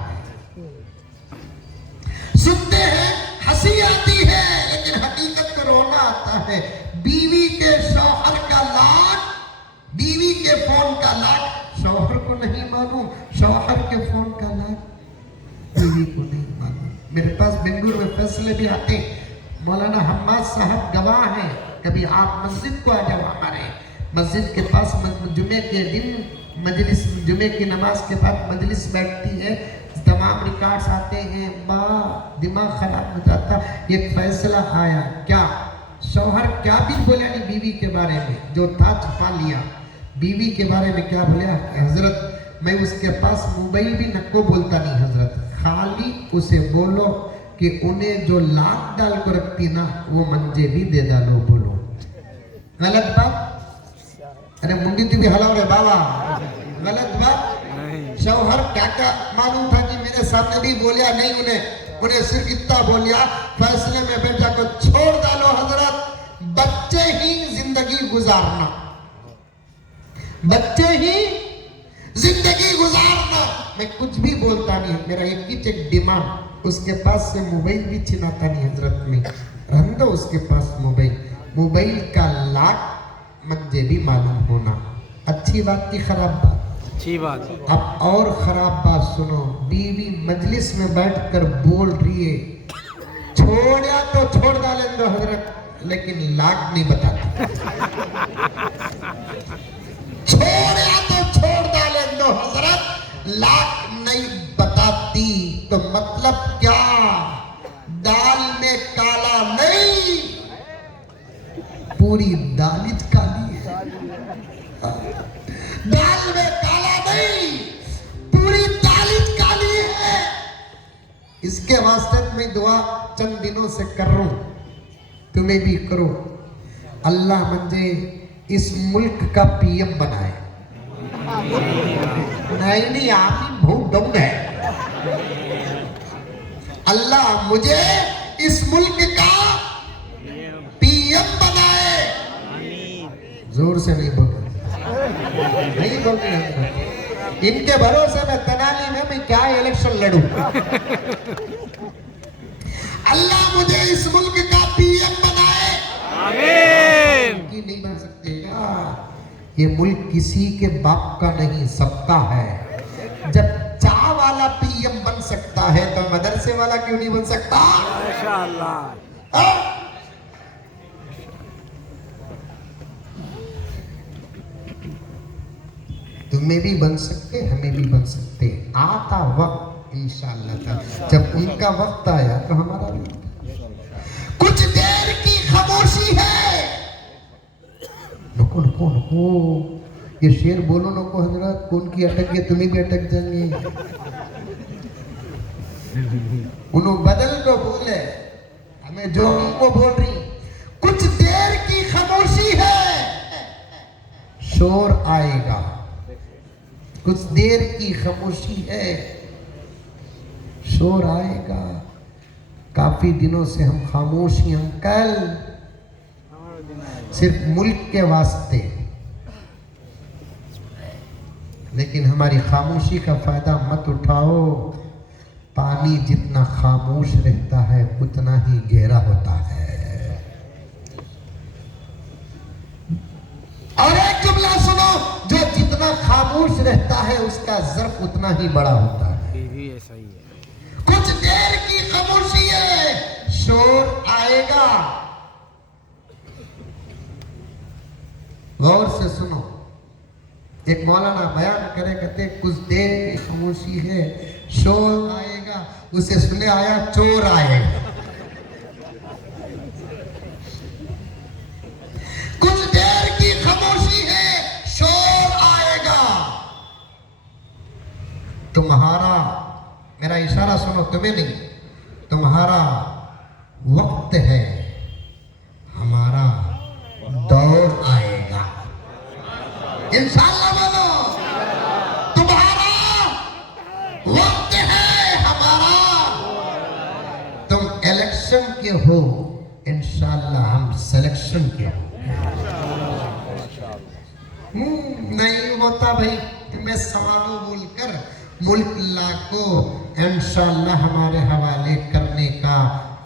सुनते हैं हंसी आती है, लेकिन हकीकत को रोना आता है। बीवी के शौहर का लाड, बीवी के फोन का लाड शौहर को नहीं मालूम, शौहर के फोन का लाड बीवी को नहीं मालूम। मेरे पास बेंगलुरु में फैसले भी आते, मौलाना हम्माद साहब गवाह हैं, कभी आप मस्जिद को आ जाओ, हमारे मस्जिद के पास जुमे के दिन मजलिस, जुमे की नमाज के बाद मजलिस बैठती है, तमाम रिकॉर्ड्स आते हैं, दिमाग खराब हो जाता। एक फैसला आया, क्या शौहर क्या भी बोला नहीं बीवी के बारे में, जो था छुपा लिया। बीवी के बारे में क्या बोला? हजरत मैं उसके पास मोबाइल भी नको बोलता नहीं हजरत, खाली उसे बोलो कि उन्हें जो लाख डाल को रखती ना वो मंजे भी दे डालो। बोलो गलत बात? अरे मुंडी तू भी हलाओ रे बाबा, गलत बात। शौहर क्या क्या मालूम था कि मेरे सामने भी बोलिया नहीं, उन्हें सिर्फ इतना बोलिया, फैसले में बेटा को छोड़ डालो हजरत, बच्चे ही जिंदगी गुजारना, बच्चे ही जिंदगी गुजारना। मैं कुछ भी बोलता नहीं, मेरा एक ही चेक डिमांड, उसके पास से मोबाइल भी छिनाता नहीं हजरत में, रहने दो उसके पास मोबाइल का लाख मंजे भी मालूम होना। अच्छी बात की खराब बात? अच्छी बात। अब और खराब बात सुनो, बीवी मजलिस में बैठकर बोल रही है, छोड़ा तो छोड़ डाले दो हजरत, लेकिन लाख नहीं बताती। छोड़ा तो छोड़ डाले दो हजरत, लाख नहीं बताती। तो मतलब क्या? दाल में काला नहीं, पूरी दालित काली है। दाल में काला नहीं, पूरी दालित काली है। इसके वास्ते मैं दुआ चंद दिनों से कर रहा हूं, तुम्हें भी करो, अल्लाह मुझे इस मुल्क का पीएम बनाए। नहीं आप बहुत दम है। अल्लाह मुझे इस मुल्क का पीएम बनाए। जोर से नहीं बोल नहीं बोलते हैं। इनके भरोसे में तनाली में मैं क्या इलेक्शन लड़ूं? अल्लाह मुझे इस मुल्क का पीएम बनाए। आमीन। की नहीं बन सकते क्या? ये मुल्क किसी के बाप का नहीं, सबका है। जब चाह वाला पीएम बन सकता है तो मदरसे वाला क्यों नहीं बन सकता? माशाअल्लाह। तुम्हें भी बन सकते, हमें भी बन सकते। आता वक्त इंशाअल्लाह, जब उनका वक्त आया तो हमारा भी। कुछ देर की खामोशी है। नको नको नको, ये शेर बोलो नको हजरत, कौन की अटक गए, तुम्हें भी अटक जाएंगे। उन्होंने बदल दो बोले, हमें जो वो बोल रही। कुछ देर की खामोशी है, शोर आएगा। कुछ देर की खामोशी है, शोर आएगा। काफी दिनों से हम खामोश हैं अंकल, सिर्फ मुल्क के वास्ते, लेकिन हमारी खामोशी का फायदा मत उठाओ। पानी जितना खामोश रहता है उतना ही गहरा होता है। और एक जुमला सुनो, जो जितना खामोश रहता है उसका ज़र्फ उतना ही बड़ा होता है। ये भी ऐसा ही है। कुछ देर की खामोशी है, शोर आएगा। गौर से सुनो, एक मौलाना बयान करे, कहते कुछ देर की खामोशी है, शोर आएगा। उसे सुने आया चोर आएगा। कुछ देर की खामोशी है, शोर आएगा। तुम्हारा, मेरा इशारा सुनो, तुम्हें नहीं, तुम्हारा वक्त है, हमारा दौर आएगा। इंशाअल्लाह बोलो, तुम्हारा वक्त है, हमारा, तुम इलेक्शन के हो, इंशाअल्लाह हम सिलेक्शन के हो। नहीं होता भाई, तुम्हें सवालों बोलकर मुल्क को इंशाअल्लाह हमारे हवाले करने का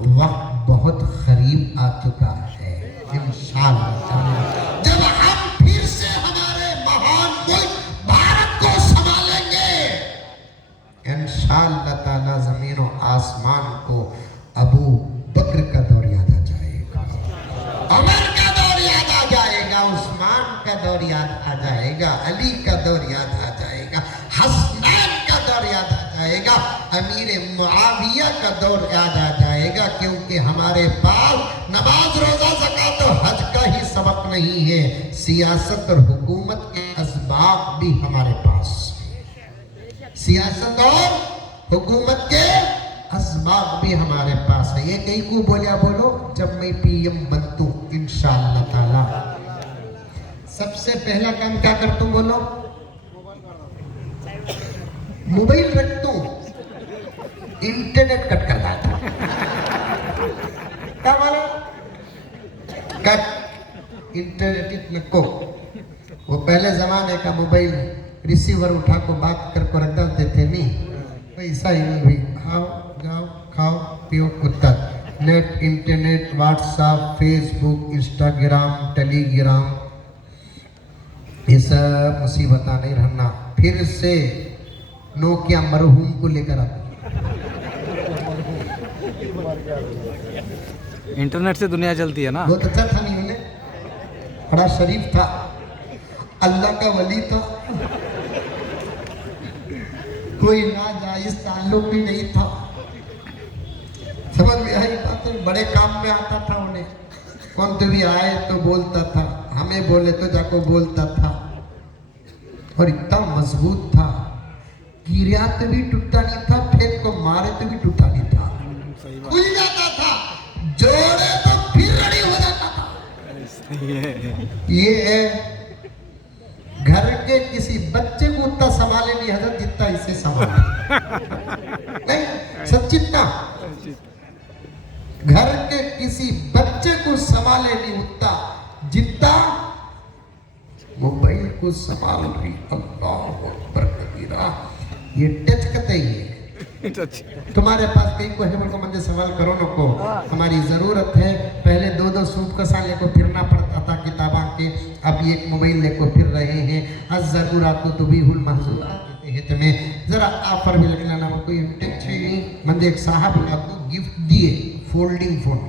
वक्त बहुत करीब आ चुका है। इंशाअल्लाह जब हम फिर से हमारे महान मुल्क भारत को संभालेंगे, इंशाअल्लाह ताला जमीन और आसमान को अबू बकर का दौर याद आ जाएगा, उमर का दौर याद आ जाएगा, उस्मान का दौर याद आ जाएगा, अली का दौर याद आ जाएगा, हसनैन का दौर याद आ जाएगा, अमीर मुआविया का दौर याद आ जाएगा। क्योंकि हमारे पास नमाज, रोजा, ज़कात और हज का ही सबक नहीं है, सियासत और हुकूमत के असबाब भी हमारे पास, सियासत और हुकूमत के असबाब भी हमारे पास है। ये कहीं को बोलिया बोलो, जब मैं पीएम बनतू इंशाअल्लाह ताला सबसे पहला काम क्या करतू बोलो, मोबाइल रखतू, इंटरनेट कट कर देता। क्या बोला, कट इंटरनेट नको। वो पहले जमाने का मोबाइल रिसीवर उठा को बात कर को रख डालते थे, नहीं पैसा ही भी, खाओ जाओ खाओ पियो कुत्ता। Net, internet, WhatsApp, Facebook, Instagram, Telegram, ये सब मुसीबत नहीं रहना। फिर से नोकिया मरहूम को लेकर आता, इंटरनेट से दुनिया चलती है ना। बहुत अच्छा था, नहीं उन्हें, बड़ा शरीफ था, अल्लाह का वली था, कोई नाजायज ताल्लुक भी नहीं था। समझ में आई बात है, बड़े काम में आता था उन्हें, कौन तो भी आए तो बोलता था, हमें बोले तो जाको बोलता था, और इतना मजबूत था, गिरा तो भी टूटा नहीं था, फेंक को मारे तो भी टूटा नहीं था, खुल जाता था, जोड़े तो फिर रेडी हो जाता था। ये है घर के किसी बच्चे को उतना संभाले नहीं हजरत जितना इसे संभाले। नहीं सच्ची ना, घर के किसी बच्चे को संभाले नहीं उतना जितना मोबाइल को संभाल रही। अल्लाह अकबर कबीरा, ये टच करते ही है। तुम्हारे पास कहीं को है, मंदिर सवाल करो न को, हमारी जरूरत है। पहले 2-2 सूट का साल लेको फिरना पड़ता था किताबा के, अब एक मोबाइल लेको फिर रहे हैं। आज जरूरत तो भी हुल महजूर हित में जरा ऑफर भी लगना ना, कोई टच नहीं। मंदिर एक साहब आपको गिफ्ट दिए फोल्डिंग फोन,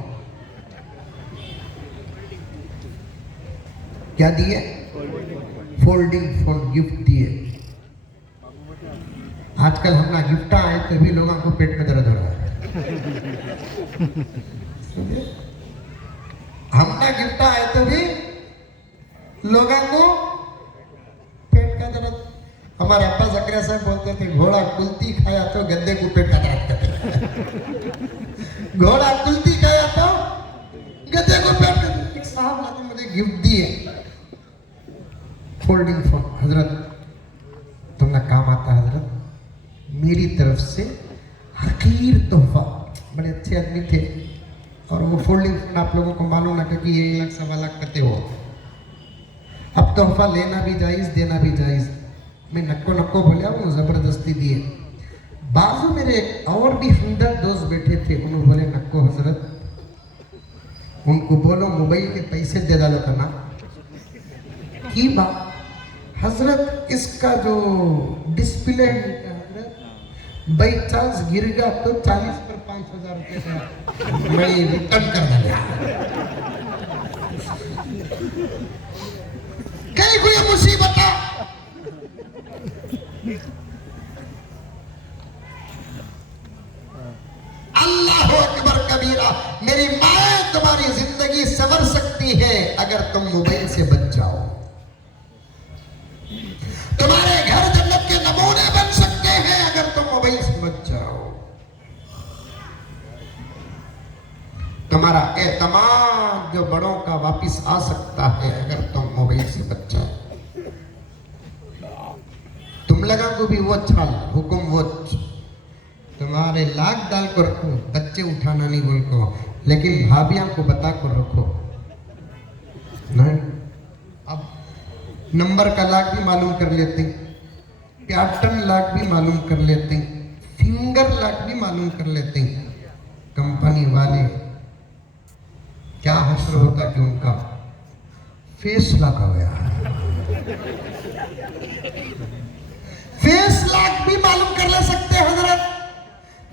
क्या दिए, फोल्डिंग फोन गिफ्ट दिए। आजकल हम ना गिफ्ट आए तो भी लोगों को पेट में दर्द हो रहा है। हम ना गिफ्ट आए तो भी लोगों को पेट का दर्द। हमारे अब्बा जकरिया साहब बोलते थे, घोड़ा कुल्ती खाया तो गद्दे को पेट का दर्द करते। घोड़ा कुल्ती खाया तो गद्दे को पेट का दर्द। एक साहब ने मुझे गिफ्ट दिए फोल्डिंग फोन, हजरत तुमने काम आता हजरत, मेरी तरफ से हकीर तोहफा। बड़े अच्छे आदमी थे, और वो फोल्डिंग फोन आप लोगों को मालूम ना कि 1 लाख 1.25 लाख करते हो। अब तोहफा लेना भी जायज़, देना भी जायज़। मैं नक्को नक्को बोलिया, वो ज़बरदस्ती दिए। बाजू मेरे और भी हमदर्द दोस्त बैठे थे, उन्होंने बोले नक्को हजरत, उनको बोलो मोबाइल के पैसे दे डालो करना की बात। हजरत इसका जो डिस्प्ले बाई चांस गिर गया तो 40 पर 5,000 रुपये का मैं रिटर्न कर दूंगा। कहीं कोई मुसीबत अल्लाह अकबर कबीरा। मेरी माँ तुम्हारी जिंदगी संवर सकती सकती है अगर तुम मोबाइल से बच जाओ। तुम्हारे घर जन्नत के नमूने बन सकते हैं अगर तुम मोबाइल से बच जाओ। तुम्हारा एतमाद जो बड़ों का वापिस आ सकता है अगर तुम मोबाइल से बच जाओ। तुम लगा को भी वो छल हुक्म वो तुम्हारे लाख डाल को रखो, बच्चे उठाना नहीं बोल को, लेकिन भाभियां को बता कर रखो नहीं। अब नंबर का लाख भी मालूम कर लेते, पैटर्न लाख भी मालूम कर लेते, फिंगर लाख भी मालूम कर लेते। कंपनी वाले क्या हश्र होता कि उनका फेस लॉक हो गया, फेस लॉक भी मालूम कर ले सकते हैं हजरत,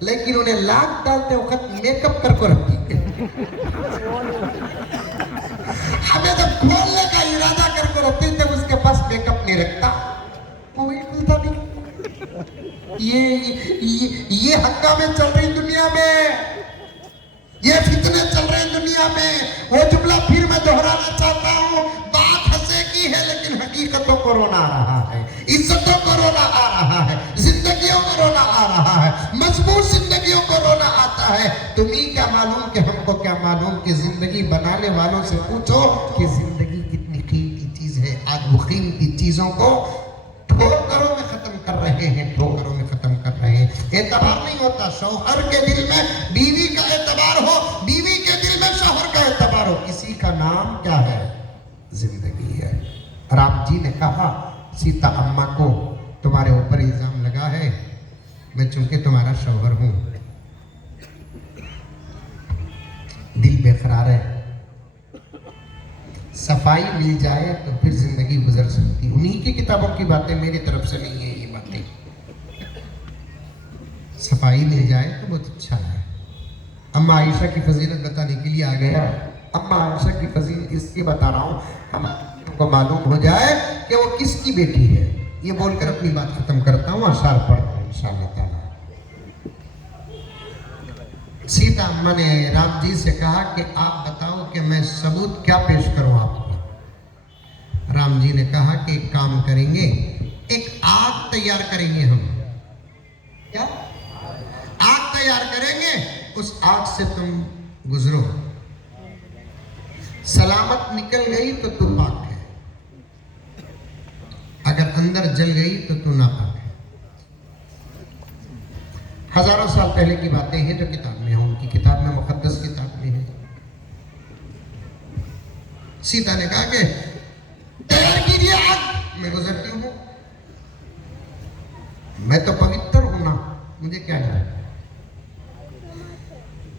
लेकिन उन्हें लाख डालते वक्त मेकअप करके रखती है। हमें जब खोलने का इरादा करके रखते हैं तब उसके पास मेकअप नहीं रखता, मोबाइल खुलता नहीं। ये हंगामे चल रही दुनिया में, ये फितने चल रहे हैं दुनिया में। वो जुमला फिर मैं दोहराना चाहता हूँ, बात हंसे की है लेकिन हकीकतों कोरोना आ रहा है, इज्जतों कोरोना आ रहा है, जिंदगियों कोरोना आ रहा है, मजबूत जिंदगियों कोरोना आता है। तुम्हें क्या मालूम कि हमको क्या मालूम कि जिंदगी बनाने वालों से पूछो कि जिंदगी कितनी कीमती चीज है। आज वो कीमती चीजों को ठोकरों में खत्म कर रहे हैं, ठोकरों में खत्म कर रहे हैं। एतबार नहीं होता, शौहर के दिल में बीवी का एतबार हो, बीवी के दिल में शौहर का एतबार हो। इसी का नाम क्या है? जिंदगी है। राम जी ने कहा सीता अम्मा को तुम्हारे ऊपर इल्जाम लगा है, मैं चूंकि तुम्हारा शौहर हूं, दिल बेकरार है, सफाई मिल जाए तो फिर जिंदगी गुजर सकती। उन्हीं की किताबों की बातें, मेरी तरफ से नहीं है ये बातें। सफाई मिल जाए तो बहुत अच्छा है। अम्मा आयशा की फजीलत बताने के लिए आ गया। अम्मा आयशा की फजीलत इसकी बता रहा हूँ हमको मालूम हो जाए कि वो किसकी बेटी है। ये बोलकर अपनी बात खत्म करता हूँ, अशार पढ़ता हूँ इंशाअल्लाह ताला। सीता अम्मा ने राम जी से कहा कि आप बताओ कि मैं सबूत क्या पेश करूं आपको। राम जी ने कहा कि एक काम करेंगे, एक आग तैयार करेंगे हम। क्या आग तैयार करेंगे, उस आग से तुम गुजरो, सलामत निकल गई तो तू पाक है, अगर अंदर जल गई तो तू नापाक है। हजारों साल पहले की बातें हैं जो किताब में है, उनकी किताब में, मुकद्दस किताब में है। सीता ने कहा कि तैयार कीजिए आग, मैं गुजरती हूं, मैं तो पवित्र हूं ना, मुझे क्या है।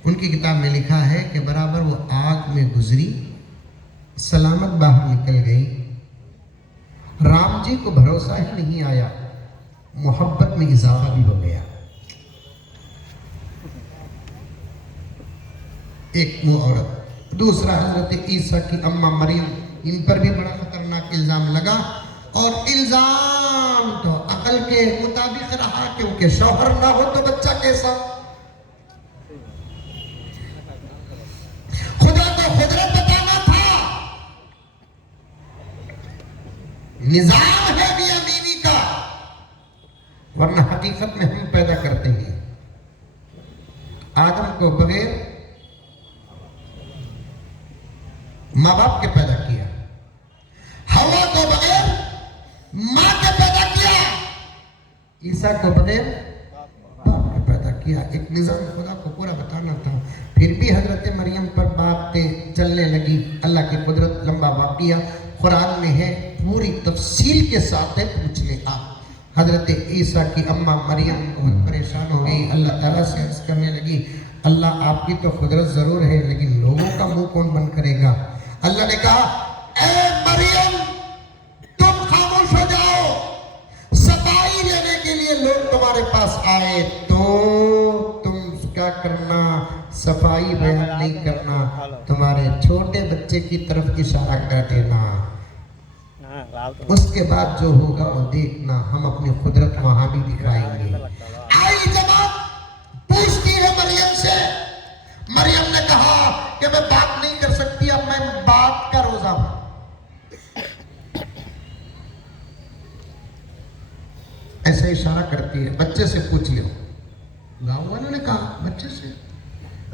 उनकी किताब में लिखा है कि बराबर वो आग में गुजरी, सलामत बाहर निकल गई। राम जी को भरोसा ही नहीं आया, मोहब्बत में इजाफा भी हो गया। एक वो औरत, दूसरा हजरत ईसा की अम्मा मरियम, इन पर भी बड़ा खतरनाक इल्जाम लगा। और इल्जाम तो अकल के मुताबिक रहा, क्योंकि शौहर ना हो तो बच्चा कैसा। खुदा को खुदरत बताना था, निजाम है मियां बीवी का, वरना हकीकत में हम पैदा करते हैं। आदम को बगैर माँ बाप के पैदा किया, हवा को बगैर माँ के पैदा किया, ईसा को बगैर बाप के पैदा किया। एक निजाम खुदा को पूरा बताना था। फिर भी हजरत मरियम पर बातें चलने लगी। अल्लाह की कुदरत लंबा वाक़िया कुरान में है, पूरी तफसील के साथ है, पूछ ले आप। हजरत ईसा की अम्मा मरियम बहुत परेशान हो गई, अल्लाह ताला से अर्ज करने लगी, अल्लाह आपकी तो कुदरत जरूर है, लेकिन लोगों का मुंह कौन बंद करेगा। अल्लाह ने कहा, ए मरियम तुम खामोश हो जाओ, सफाई लेने के लिए लोग तुम्हारे पास आए तो तुम क्या करना, सफाई बयान नहीं करना, तुम्हारे छोटे बच्चे की तरफ इशारा कर देना, उसके बाद जो होगा वो देखना, हम अपनी कुदरत वहां भी दिखाएंगे। आई जवाब पूछती है मरियम से। मरियम ने कहा कि मैं बात नहीं कर सकती, अब मैं बात रात का रोजा भर। ऐसे इशारा करती है, बच्चे से पूछ लियो। गांव वालों ने कहा बच्चे से,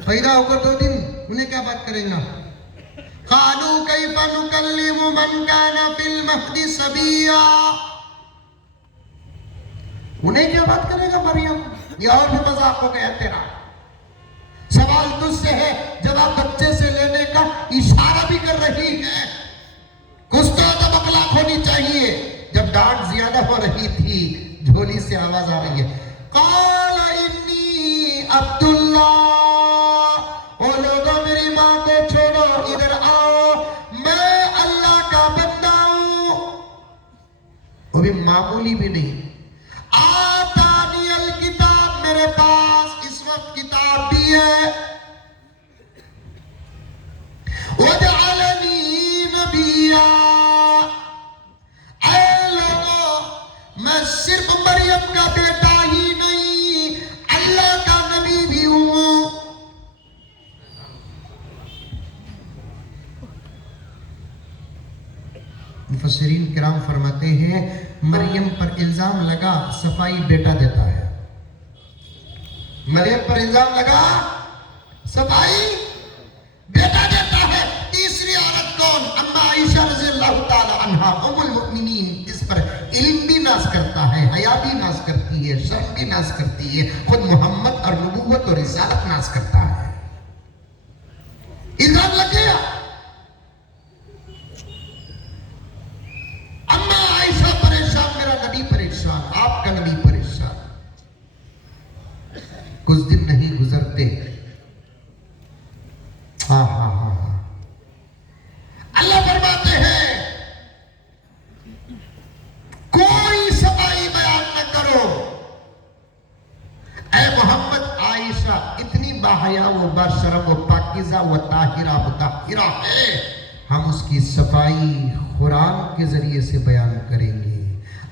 पैदा होकर 2 दिन, उन्हें क्या बात करेंगे? कालू कैफा नुकल्लिमु मन काना फिल महदी सबिया, उन्हें क्या बात करेगा मरियम? ये और भी मजाक हो गया तेरा। सवाल तुझसे है, जवाब बच्चे से लेने का इशारा भी कर रही है। कुछ तो अदब अखलाक होनी चाहिए। जब डांट ज्यादा हो रही थी, झोली से आवाज आ रही है, काला इन्नी अब्दुल्ला, ओ लोगों मेरी माँ को छोड़ो, इधर आओ, मैं अल्लाह का बंदा हूं। वो भी मामूली भी नहीं, आतानियल किताब, मेरे पास इस वक्त किताब भी है, वजअलनी नबिया, ऐ लोगों मैं सिर्फ मरियम का बेटा ही नहीं, अल्लाह का नबी भी हूं। मुफस्सिरीन किराम फरमाते हैं, मरियम पर इल्जाम लगा सफाई बेटा देता है। मरियम पर इल्जाम लगा सफाई बेटा देता है। तीसरी औरत कौन? अम्मा आयशा रज़ियल्लाहु ताला अन्हा उम्मुल मुमिनीन, जिस पर इल्म भी नाज करता है, हया भी नाज करती है, शर्म भी नाज करती है, खुद मोहम्मद और नबूवत और रिसालत नाज करता है। इल्जाम लग गया। अम्मा आयशा परेशान, मेरा नबी परेशान, आपका नबी परेशान। कुछ दिन नहीं गुजरते, हाँ हाँ हाँ हाँ, अल्लाह फरमाते हैं कोई सफाई बयान न करो। ऐ मोहम्मद, आयशा इतनी बाहया व बाशरम व पाकीज़ा व ताहिरा मुताहिरा है, हम उसकी सफाई कुरान के जरिए से बयान करेंगे।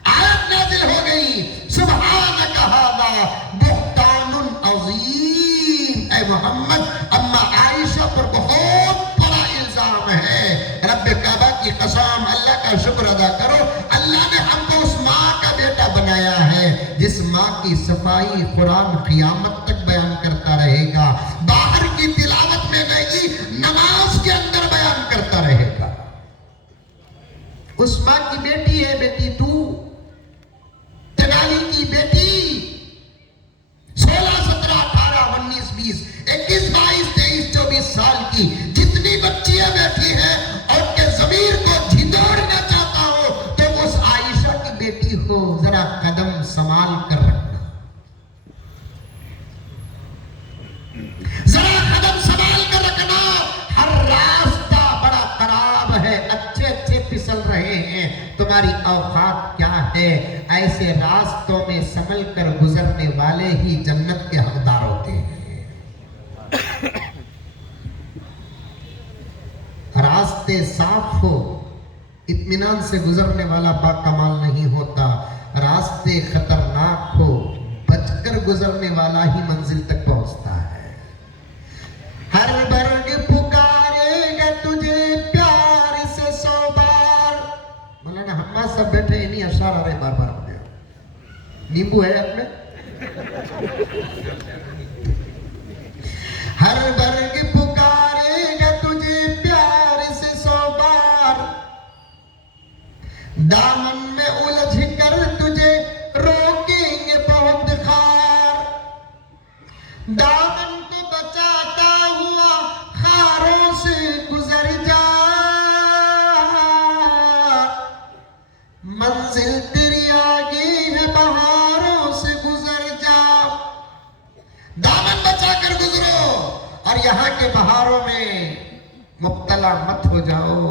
आयत नाज़िल हो गई, सुब्हानक हादा बुहतानुन अज़ीम। ऐ मोहम्मद, अम्मा आयशा पर बहुत बड़ा इल्जाम है। रब्बे काबा की कसम, अल्लाह का शुक्र अदा करो, अल्लाह ने हमको उस माँ का बेटा बनाया है जिस माँ की सफाई कुरान क़यामत तक बयान करता रहेगा। बाहर की तिलावत में नहीं, नमाज के अंदर बयान करता रहेगा। उस माँ की बेटी है बेटी तू, तेनाली की बेटी, 16, 17, 18, 19, 20, 21, 22, 23, 24 साल की जितनी बच्चियां बैठी हैं और के ज़मीर को झिंझोड़ना चाहता हो, तो उस आयशा की बेटी को जरा कदम संभाल कर रखना, जरा कदम संभाल कर रखना। हर रास्ता बड़ा खराब है, अच्छे अच्छे फिसल रहे हैं, तुम्हारी औकात क्या है? ऐसे रास्तों में संभल कर गुजरने वाले ही जन्नत के हकदार होते हैं। रास्ते साफ हो, इत्मीनान से गुजरने वाला बाकमाल नहीं होता। रास्ते खतरनाक हो, बचकर गुजरने वाला ही मंजिल तक पहुंचता है। हर वर्ग पुकारेगा तुझे प्यार से 100 बार। मौलाना हम सब बैठे इन्हीं अशार आ रहे बार बार अपने। नींबू है अपने। हर वर्ग पुकारेगा तुझे प्यार से 100 बार, दामन में उलझ कर तुझे रोकेंगे बहुत खार, दामन को बचाता हुआ खारों से गुजर जा, मंजिल तेरी आगे है बहारों से गुजर जा। दामन बचा कर गुजरो और यहाँ के बहारों में मुब्तला मत हो जाओ।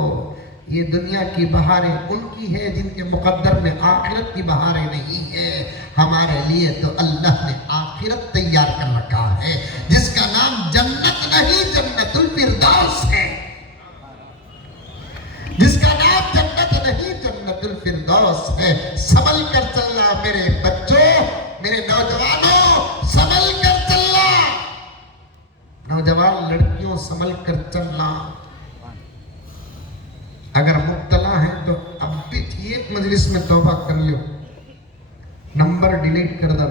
ये दुनिया की बहारें उनकी है जिनके मुकद्दर में आखिरत की बहारें नहीं है। हमारे लिए तो अल्लाह ने आखिरत तैयार कर रखा है, जिसका नाम जन्नत नहीं जन्नतुल फिरदौस है, जिसका नाम जन्नत नहीं जन्नतुल फिरदौस है। संभल कर चलना मेरे बच्चों, मेरे नौजवानों, संभल कर चलना। नौजवान लड़कियों संभल कर चलना। है तो अब भी एक मजलिस में तौबा कर लो, नंबर डिलीट कर दो।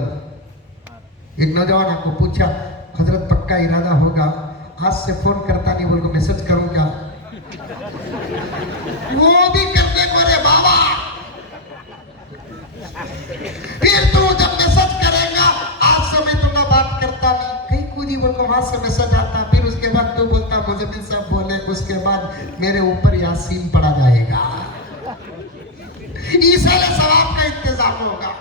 एक नौजवान को पूछा, हजरत पक्का इरादा होगा आज से फोन करता नहीं, बोल को मैसेज करूं क्या? वो भी करने को रे बाबा। फिर तू जब मैसेज करेगा, आज से मैं तुमसे बात करता नहीं, कहीं कूदी बोल को वहां से मैसेज आता, फिर उसके बाद तू बोलता मुजम्मिल साहब बोले, उसके बाद मेरे ऊपर यासीन पढ़ा जाएगा, ईसाले सवाब का इंतजाम होगा।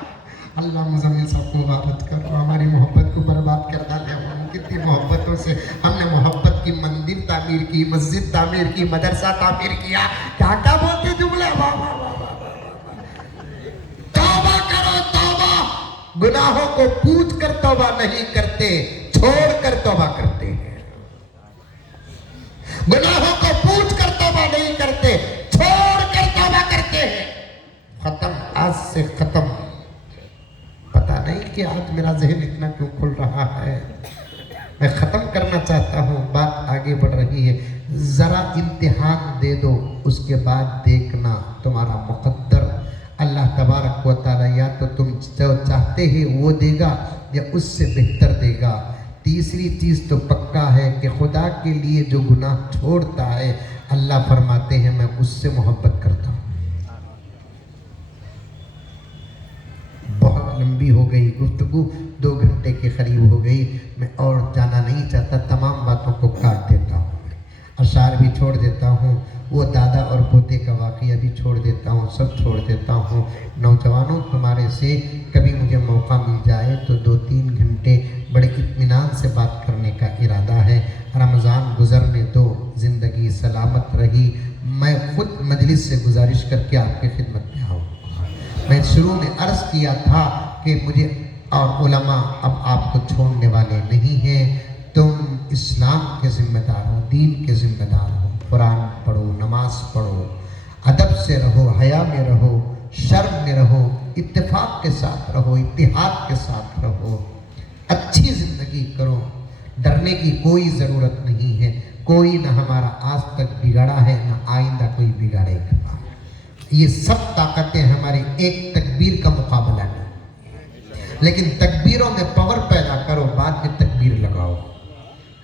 अल्लाह मुजम्मिल साहब को मुबारक करो, हमारी मोहब्बत को बर्बाद कर डाले। कितनी मोहब्बतों से हमने मोहब्बत की मंदिर तामीर की, मस्जिद तामीर की, मदरसा तामीर किया, क्या क्या बोलते जुमले। तौबा करो, तौबा। गुनाहों को पूछ कर तौबा नहीं करते, छोड़ कर तौबा करते हैं। गुनाहों को पूछ कर तौबा नहीं करते, छोड़ कर तौबा करते हैं। खत्म, आज से खत्म। पता नहीं कि आज मेरा जहन इतना क्यों खुल रहा है, मैं खत्म करना चाहता हूँ, बात आगे बढ़ रही है। जरा इम्तिहान दे दो, उसके बाद देखना तुम्हारा मुकद्दर अल्लाह तबारक व तआला या तो तुम जो चाहते हैं वो देगा या उससे बेहतर देगा। तीसरी चीज़ तो पक्का है कि खुदा के लिए जो गुनाह छोड़ता है, अल्लाह फरमाते हैं मैं उससे मोहब्बत करता हूँ। बहुत लंबी हो गई गुफ्तगू, 2 घंटे के करीब हो गई, मैं और जाना नहीं चाहता, तमाम बातों को काट देता हूँ, अशार भी छोड़ देता हूँ, वो दादा और पोते का वाक़या भी छोड़ देता हूँ, सब छोड़ देता हूँ। नौजवानों, तुम्हारे से कभी मुझे मौका मिल जाए तो 2-3 घंटे बड़े इत्मीनान से बात करने का इरादा है। रमज़ान गुज़रने दो, ज़िंदगी सलामत रही। मैं खुद मजलिस से गुजारिश करके आपकी खिदमत में आऊँ। मैं शुरू में अर्ज़ किया था कि मुझे और उलमा अब आपको छोड़ने वाले नहीं हैं, तुम इस्लाम के ज़िम्मेदार हो, दीन के ज़िम्मेदार हो। कुरान पढ़ो, नमाज पढ़ो, अदब से रहो, हया में रहो, शर्म में रहो, इत्तेफाक के साथ रहो, इत्तिहाद के साथ रहो, अच्छी ज़िंदगी करो। डरने की कोई ज़रूरत नहीं है, कोई ना हमारा आज तक बिगाड़ा है, ना आइंदा कोई बिगाड़ेगा। ये सब ताकतें हमारी एक तकबीर का मुकाबला नहीं, लेकिन तकबीरों में पावर पैदा करो, बाद में तकबीर लगाओ।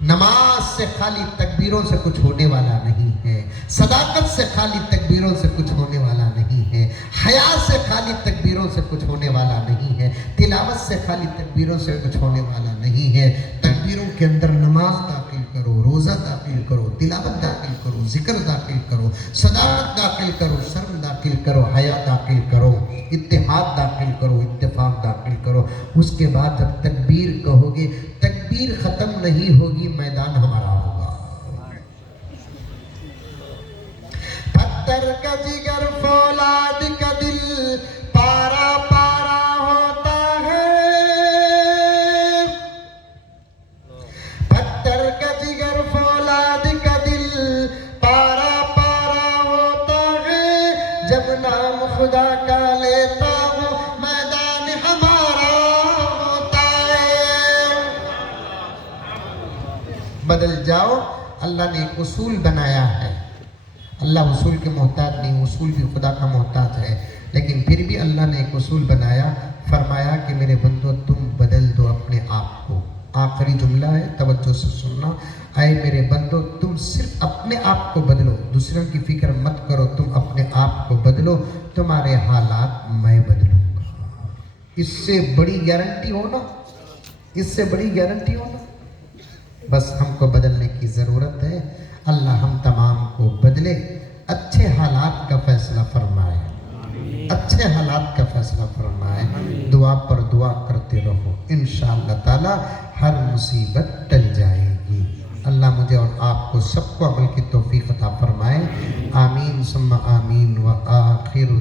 नमाज से खाली तकबीरों से कुछ होने वाला नहीं है, सदाकत से खाली तकबीरों से कुछ होने वाला नहीं है, हया से खाली तकबीरों से कुछ होने वाला नहीं है, तिलावत से खाली तकबीरों से कुछ होने वाला नहीं है। तकबीरों के अंदर नमाज दाखिल करो, रोज़ा दाखिल करो, तिलावत दाखिल करो, जिक्र दाखिल करो, सदाकत दाखिल करो, शर्म दाखिल करो, हया दाखिल करो, इत्तिहाद दाखिल करो, इत्तेफाक दाखिल करो। उसके बाद जब तकबीर कहोगे, तकबीर ख़त्म नहीं होगी, मैदान हमारा होगा। पत्थर का जिगर, फौलाद का दिल, पारा पारा होता है। पत्थर का जिगर, फौलाद का दिल, पारा पारा होता है। जब नाम खुदा का लेता हो, मैदान हमारा होता है। बदल जाओ, अल्लाह ने एक उसूल बनाया है। अल्लाह उसूल के मोहताज नहीं, उसूल भी खुदा का मोहताज है, लेकिन फिर भी अल्लाह ने एक उसूल बनाया, फरमाया कि मेरे बंदो तुम बदल दो अपने आप को। आखिरी जुमला है, तवज्जो से सुनना। आए मेरे बंदो, तुम सिर्फ अपने आप को बदलो, दूसरों की फिक्र मत करो, तुम अपने आप को बदलो, तुम्हारे हालात मैं बदलूंगा। इससे बड़ी गारंटी हो ना, इससे बड़ी गारंटी हो ना। बस हमको बदलने की ज़रूरत है। अल्लाह हम तमाम को बदले, अच्छे हालात का फैसला फरमाए, अच्छे हालात का फैसला फरमाए। दुआ पर दुआ करते रहो, इंशाअल्लाह ताला हर मुसीबत टल जाएगी। अल्लाह मुझे और आपको सबको अमल की तौफीक अता फरमाए। आमीन सुम्मा आमीन। व आखिर